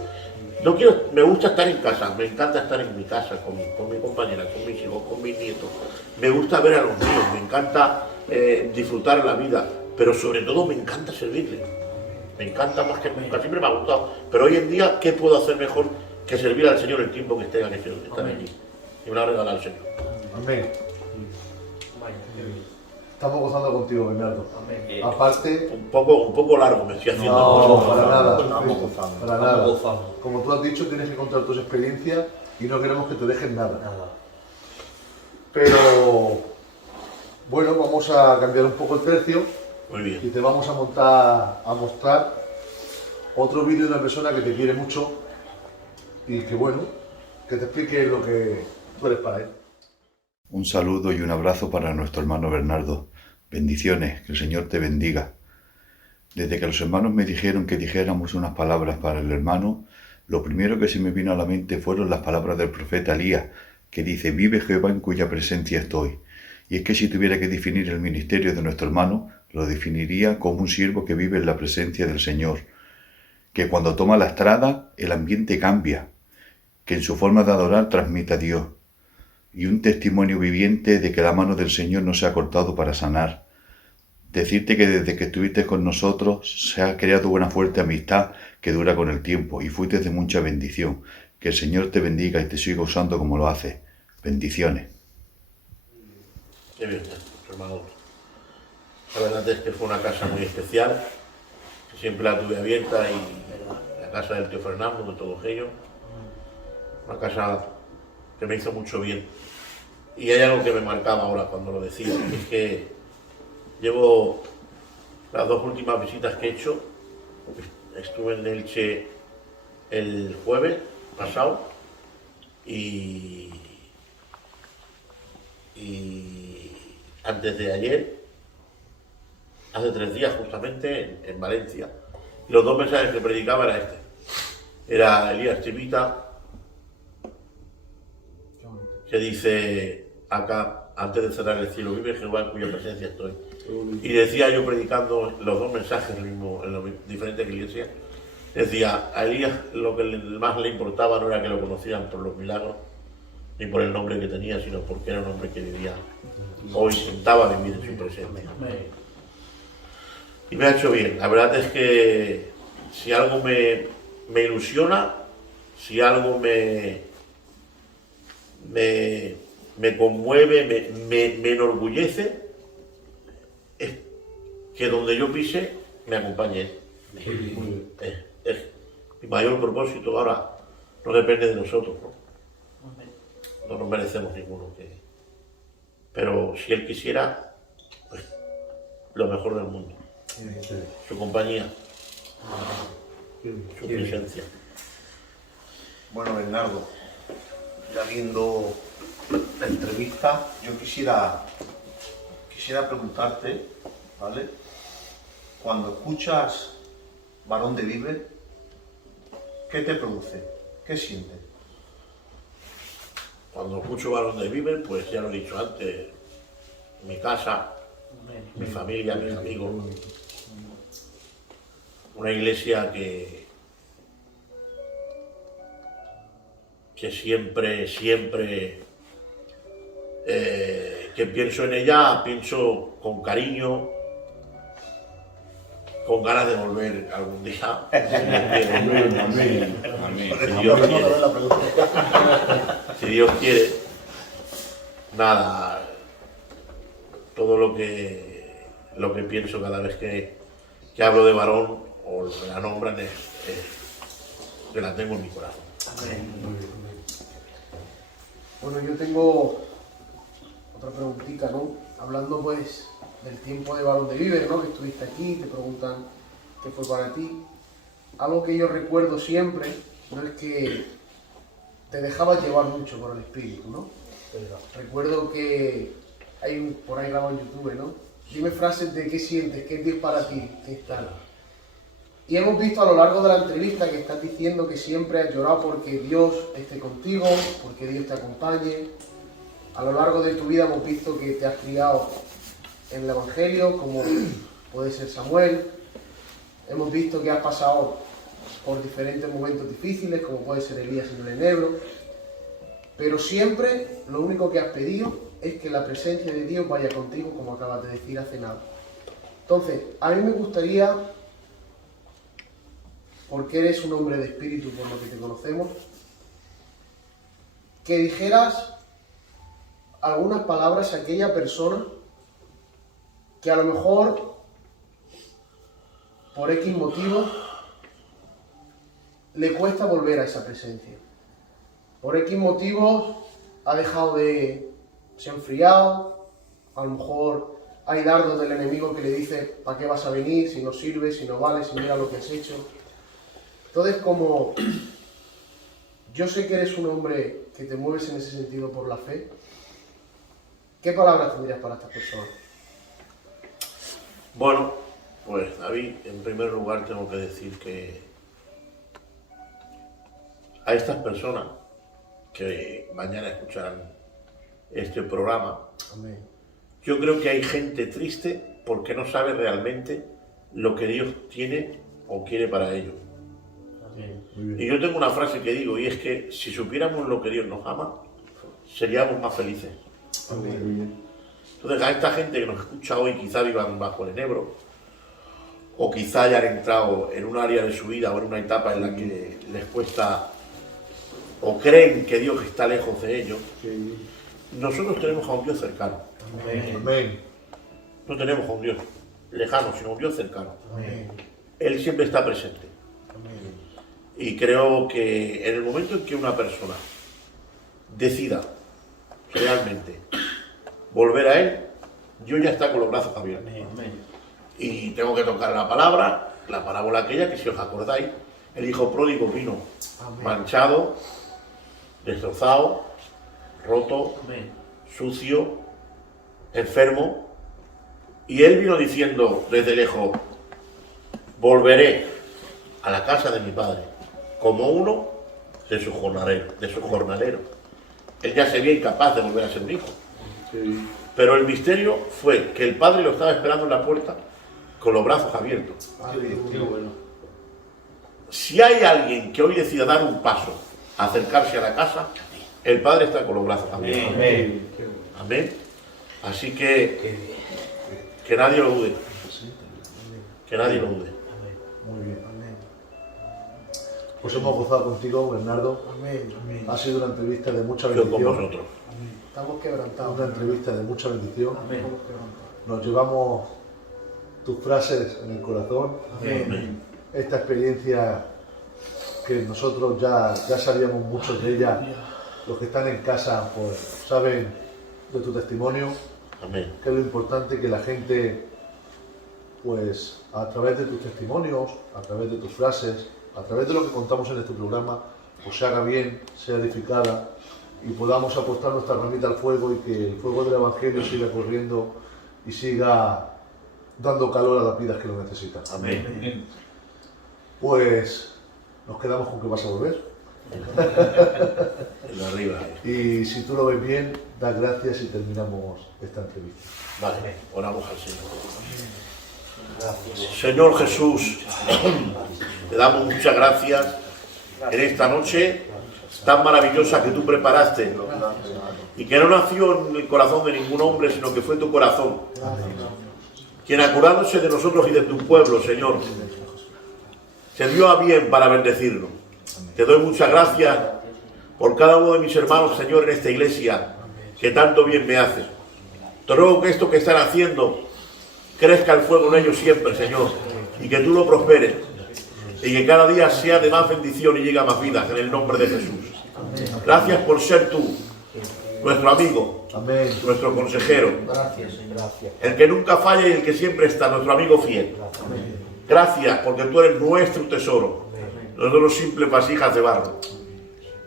me gusta estar en casa, me encanta estar en mi casa con mi compañera, con mis hijos, con mis nietos, me gusta ver a los míos, me encanta disfrutar la vida, pero sobre todo me encanta servirle. Me encanta más que nunca, siempre me ha gustado. Pero hoy en día, ¿qué puedo hacer mejor que servir al Señor el tiempo que esté aquí? Y me lo ha regalado el Señor. Amén. Estamos gozando contigo, Bernardo. Aparte... Un poco largo me estoy haciendo. No, para nada. Para nada. Como tú has dicho, tienes que contar tus experiencias y no queremos que te dejen nada. Pero... Bueno, vamos a cambiar un poco el tercio. Muy bien. Y te vamos a mostrar otro vídeo de una persona que te quiere mucho y que bueno, que te explique lo que tú eres para él. Un saludo y un abrazo para nuestro hermano Bernardo. Bendiciones, que el Señor te bendiga. Desde que los hermanos me dijeron que dijéramos unas palabras para el hermano, lo primero que se me vino a la mente fueron las palabras del profeta Elías, que dice, vive Jehová en cuya presencia estoy. Y es que si tuviera que definir el ministerio de nuestro hermano, lo definiría como un siervo que vive en la presencia del Señor, que cuando toma la estrada el ambiente cambia, que en su forma de adorar transmite a Dios, y un testimonio viviente de que la mano del Señor no se ha cortado para sanar. Decirte que desde que estuviste con nosotros se ha creado una fuerte amistad que dura con el tiempo y fuiste de mucha bendición. Que el Señor te bendiga y te siga usando como lo hace. Bendiciones. Qué bien, hermano. La verdad es que fue una casa muy especial, que siempre la tuve abierta, y la casa del tío Fernando, de todos ellos. Una casa que me hizo mucho bien. Y hay algo que me marcaba ahora cuando lo decía, es que llevo las 2 últimas visitas que he hecho. Estuve en Elche el jueves pasado y antes de ayer, hace 3 días justamente, en Valencia. Y los 2 mensajes que predicaba era este. Era Elías Chivita, que dice acá, antes de cerrar el cielo, vive Jehová en cuya presencia estoy. Y decía yo predicando los 2 mensajes en las diferentes iglesias, decía, a Elías lo que más le importaba no era que lo conocieran por los milagros, ni por el nombre que tenía, sino porque era un hombre que vivía o intentaba vivir en su presencia. Y me ha hecho bien. La verdad es que si algo me ilusiona, si algo me conmueve, me enorgullece, es que donde yo pise me acompañe él. Es mi mayor propósito ahora, no depende de nosotros, no nos merecemos ninguno, pero si él quisiera, pues lo mejor del mundo, su compañía, su presencia. Bueno, Bernardo, ya viendo la entrevista, yo quisiera preguntarte, ¿vale? Cuando escuchas Varón de Vive, ¿qué te produce? ¿Qué sientes? Cuando escucho Varón de Vive, pues ya lo he dicho antes, mi casa, mi familia, mis amigos, una iglesia que siempre que pienso en ella, pienso con cariño, con ganas de volver algún día. Si Dios quiere, nada, todo lo que pienso cada vez que hablo de Varón o me la nombran es que la tengo en mi corazón. Bueno, yo tengo otra preguntita, ¿no? Hablando pues del tiempo de Varón de Vive, ¿no? Que estuviste aquí, te preguntan qué fue para ti. Algo que yo recuerdo siempre, ¿no? Es que te dejabas llevar mucho por el espíritu, ¿no? Recuerdo que hay por ahí grabado en YouTube, ¿no? Dime frases de qué sientes, qué es Dios para ti, qué es tal. Y hemos visto a lo largo de la entrevista que estás diciendo que siempre has llorado porque Dios esté contigo, porque Dios te acompañe. A lo largo de tu vida hemos visto que te has criado en el Evangelio, como puede ser Samuel. Hemos visto que has pasado por diferentes momentos difíciles, como puede ser Elías en el enebro. Pero siempre lo único que has pedido es que la presencia de Dios vaya contigo, como acabas de decir hace nada. Entonces, a mí me gustaría, porque eres un hombre de espíritu por lo que te conocemos, que dijeras algunas palabras a aquella persona que a lo mejor por X motivo le cuesta volver a esa presencia. Por X motivos se ha enfriado, a lo mejor hay dardos del enemigo que le dice ¿para qué vas a venir? Si no sirves, si no vales, si mira lo que has hecho. Entonces, como yo sé que eres un hombre que te mueves en ese sentido por la fe, ¿qué palabras tendrías para estas personas? Bueno, pues David, en primer lugar tengo que decir que a estas personas que mañana escucharán este programa. Amén. Yo creo que hay gente triste porque no sabe realmente lo que Dios tiene o quiere para ellos. Y yo tengo una frase que digo, y es que si supiéramos lo que Dios nos ama, seríamos más felices. Entonces, a esta gente que nos escucha hoy, quizá vivan bajo el enebro, o quizá hayan entrado en un área de su vida o en una etapa en la que les cuesta, o creen que Dios está lejos de ellos, nosotros tenemos a un Dios cercano. Amén. No tenemos a un Dios lejano, sino a un Dios cercano. Amén. Él siempre está presente. Y creo que en el momento en que una persona decida realmente volver a Él, Dios ya está con los brazos abiertos. Y tengo que tocar la palabra, la parábola aquella que, si os acordáis, el hijo pródigo vino manchado, destrozado, roto, sucio, enfermo, y él vino diciendo desde lejos: volveré a la casa de mi padre como uno de sus jornaleros. Él ya se veía incapaz de volver a ser un hijo. Pero el misterio fue que el padre lo estaba esperando en la puerta con los brazos abiertos. Qué bueno. Si hay alguien que hoy decida dar un paso, acercarse a la casa, el padre está con los brazos abiertos. Amén. Así que nadie lo dude. Que nadie lo dude. Muy bien. Pues hemos gozado contigo, Bernardo. Amén. Ha sido una entrevista de mucha Yo con bendición. vosotros. Estamos quebrantados. Una entrevista de mucha bendición. Estamos quebrantados. Nos llevamos tus frases en el corazón. Amén. Esta experiencia que nosotros ya sabíamos muchos de ella. Los que están en casa pues saben de tu testimonio. Amén. Que es lo importante, que la gente, pues a través de tus testimonios, a través de tus frases, a través de lo que contamos en este programa, pues se haga bien, sea edificada y podamos apostar nuestra ramita al fuego y que el fuego del Evangelio siga corriendo y siga dando calor a las vidas que lo necesitan. Amén. Pues nos quedamos con que vas a volver. En la arriba. Y si tú lo ves bien, da gracias y terminamos esta entrevista. Vale, oramos al Señor. Señor Jesús, te damos muchas gracias en esta noche tan maravillosa que tú preparaste y que no nació en el corazón de ningún hombre, sino que fue tu corazón, quien, acordándose de nosotros y de tu pueblo, Señor, se dio a bien para bendecirnos. Te doy muchas gracias por cada uno de mis hermanos, Señor, en esta iglesia, que tanto bien me hace. Te ruego que esto que están haciendo crezca el fuego en ellos siempre, Señor, y que tú lo prosperes, y que cada día sea de más bendición y llegue a más vidas, en el nombre de Jesús. Gracias por ser tú, nuestro amigo, Amén. nuestro consejero, Gracias. el que nunca falla y el que siempre está, nuestro amigo fiel. Gracias porque tú eres nuestro tesoro, nosotros simples vasijas de barro.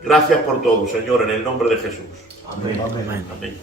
Gracias por todo, Señor, en el nombre de Jesús. Amén. Amén.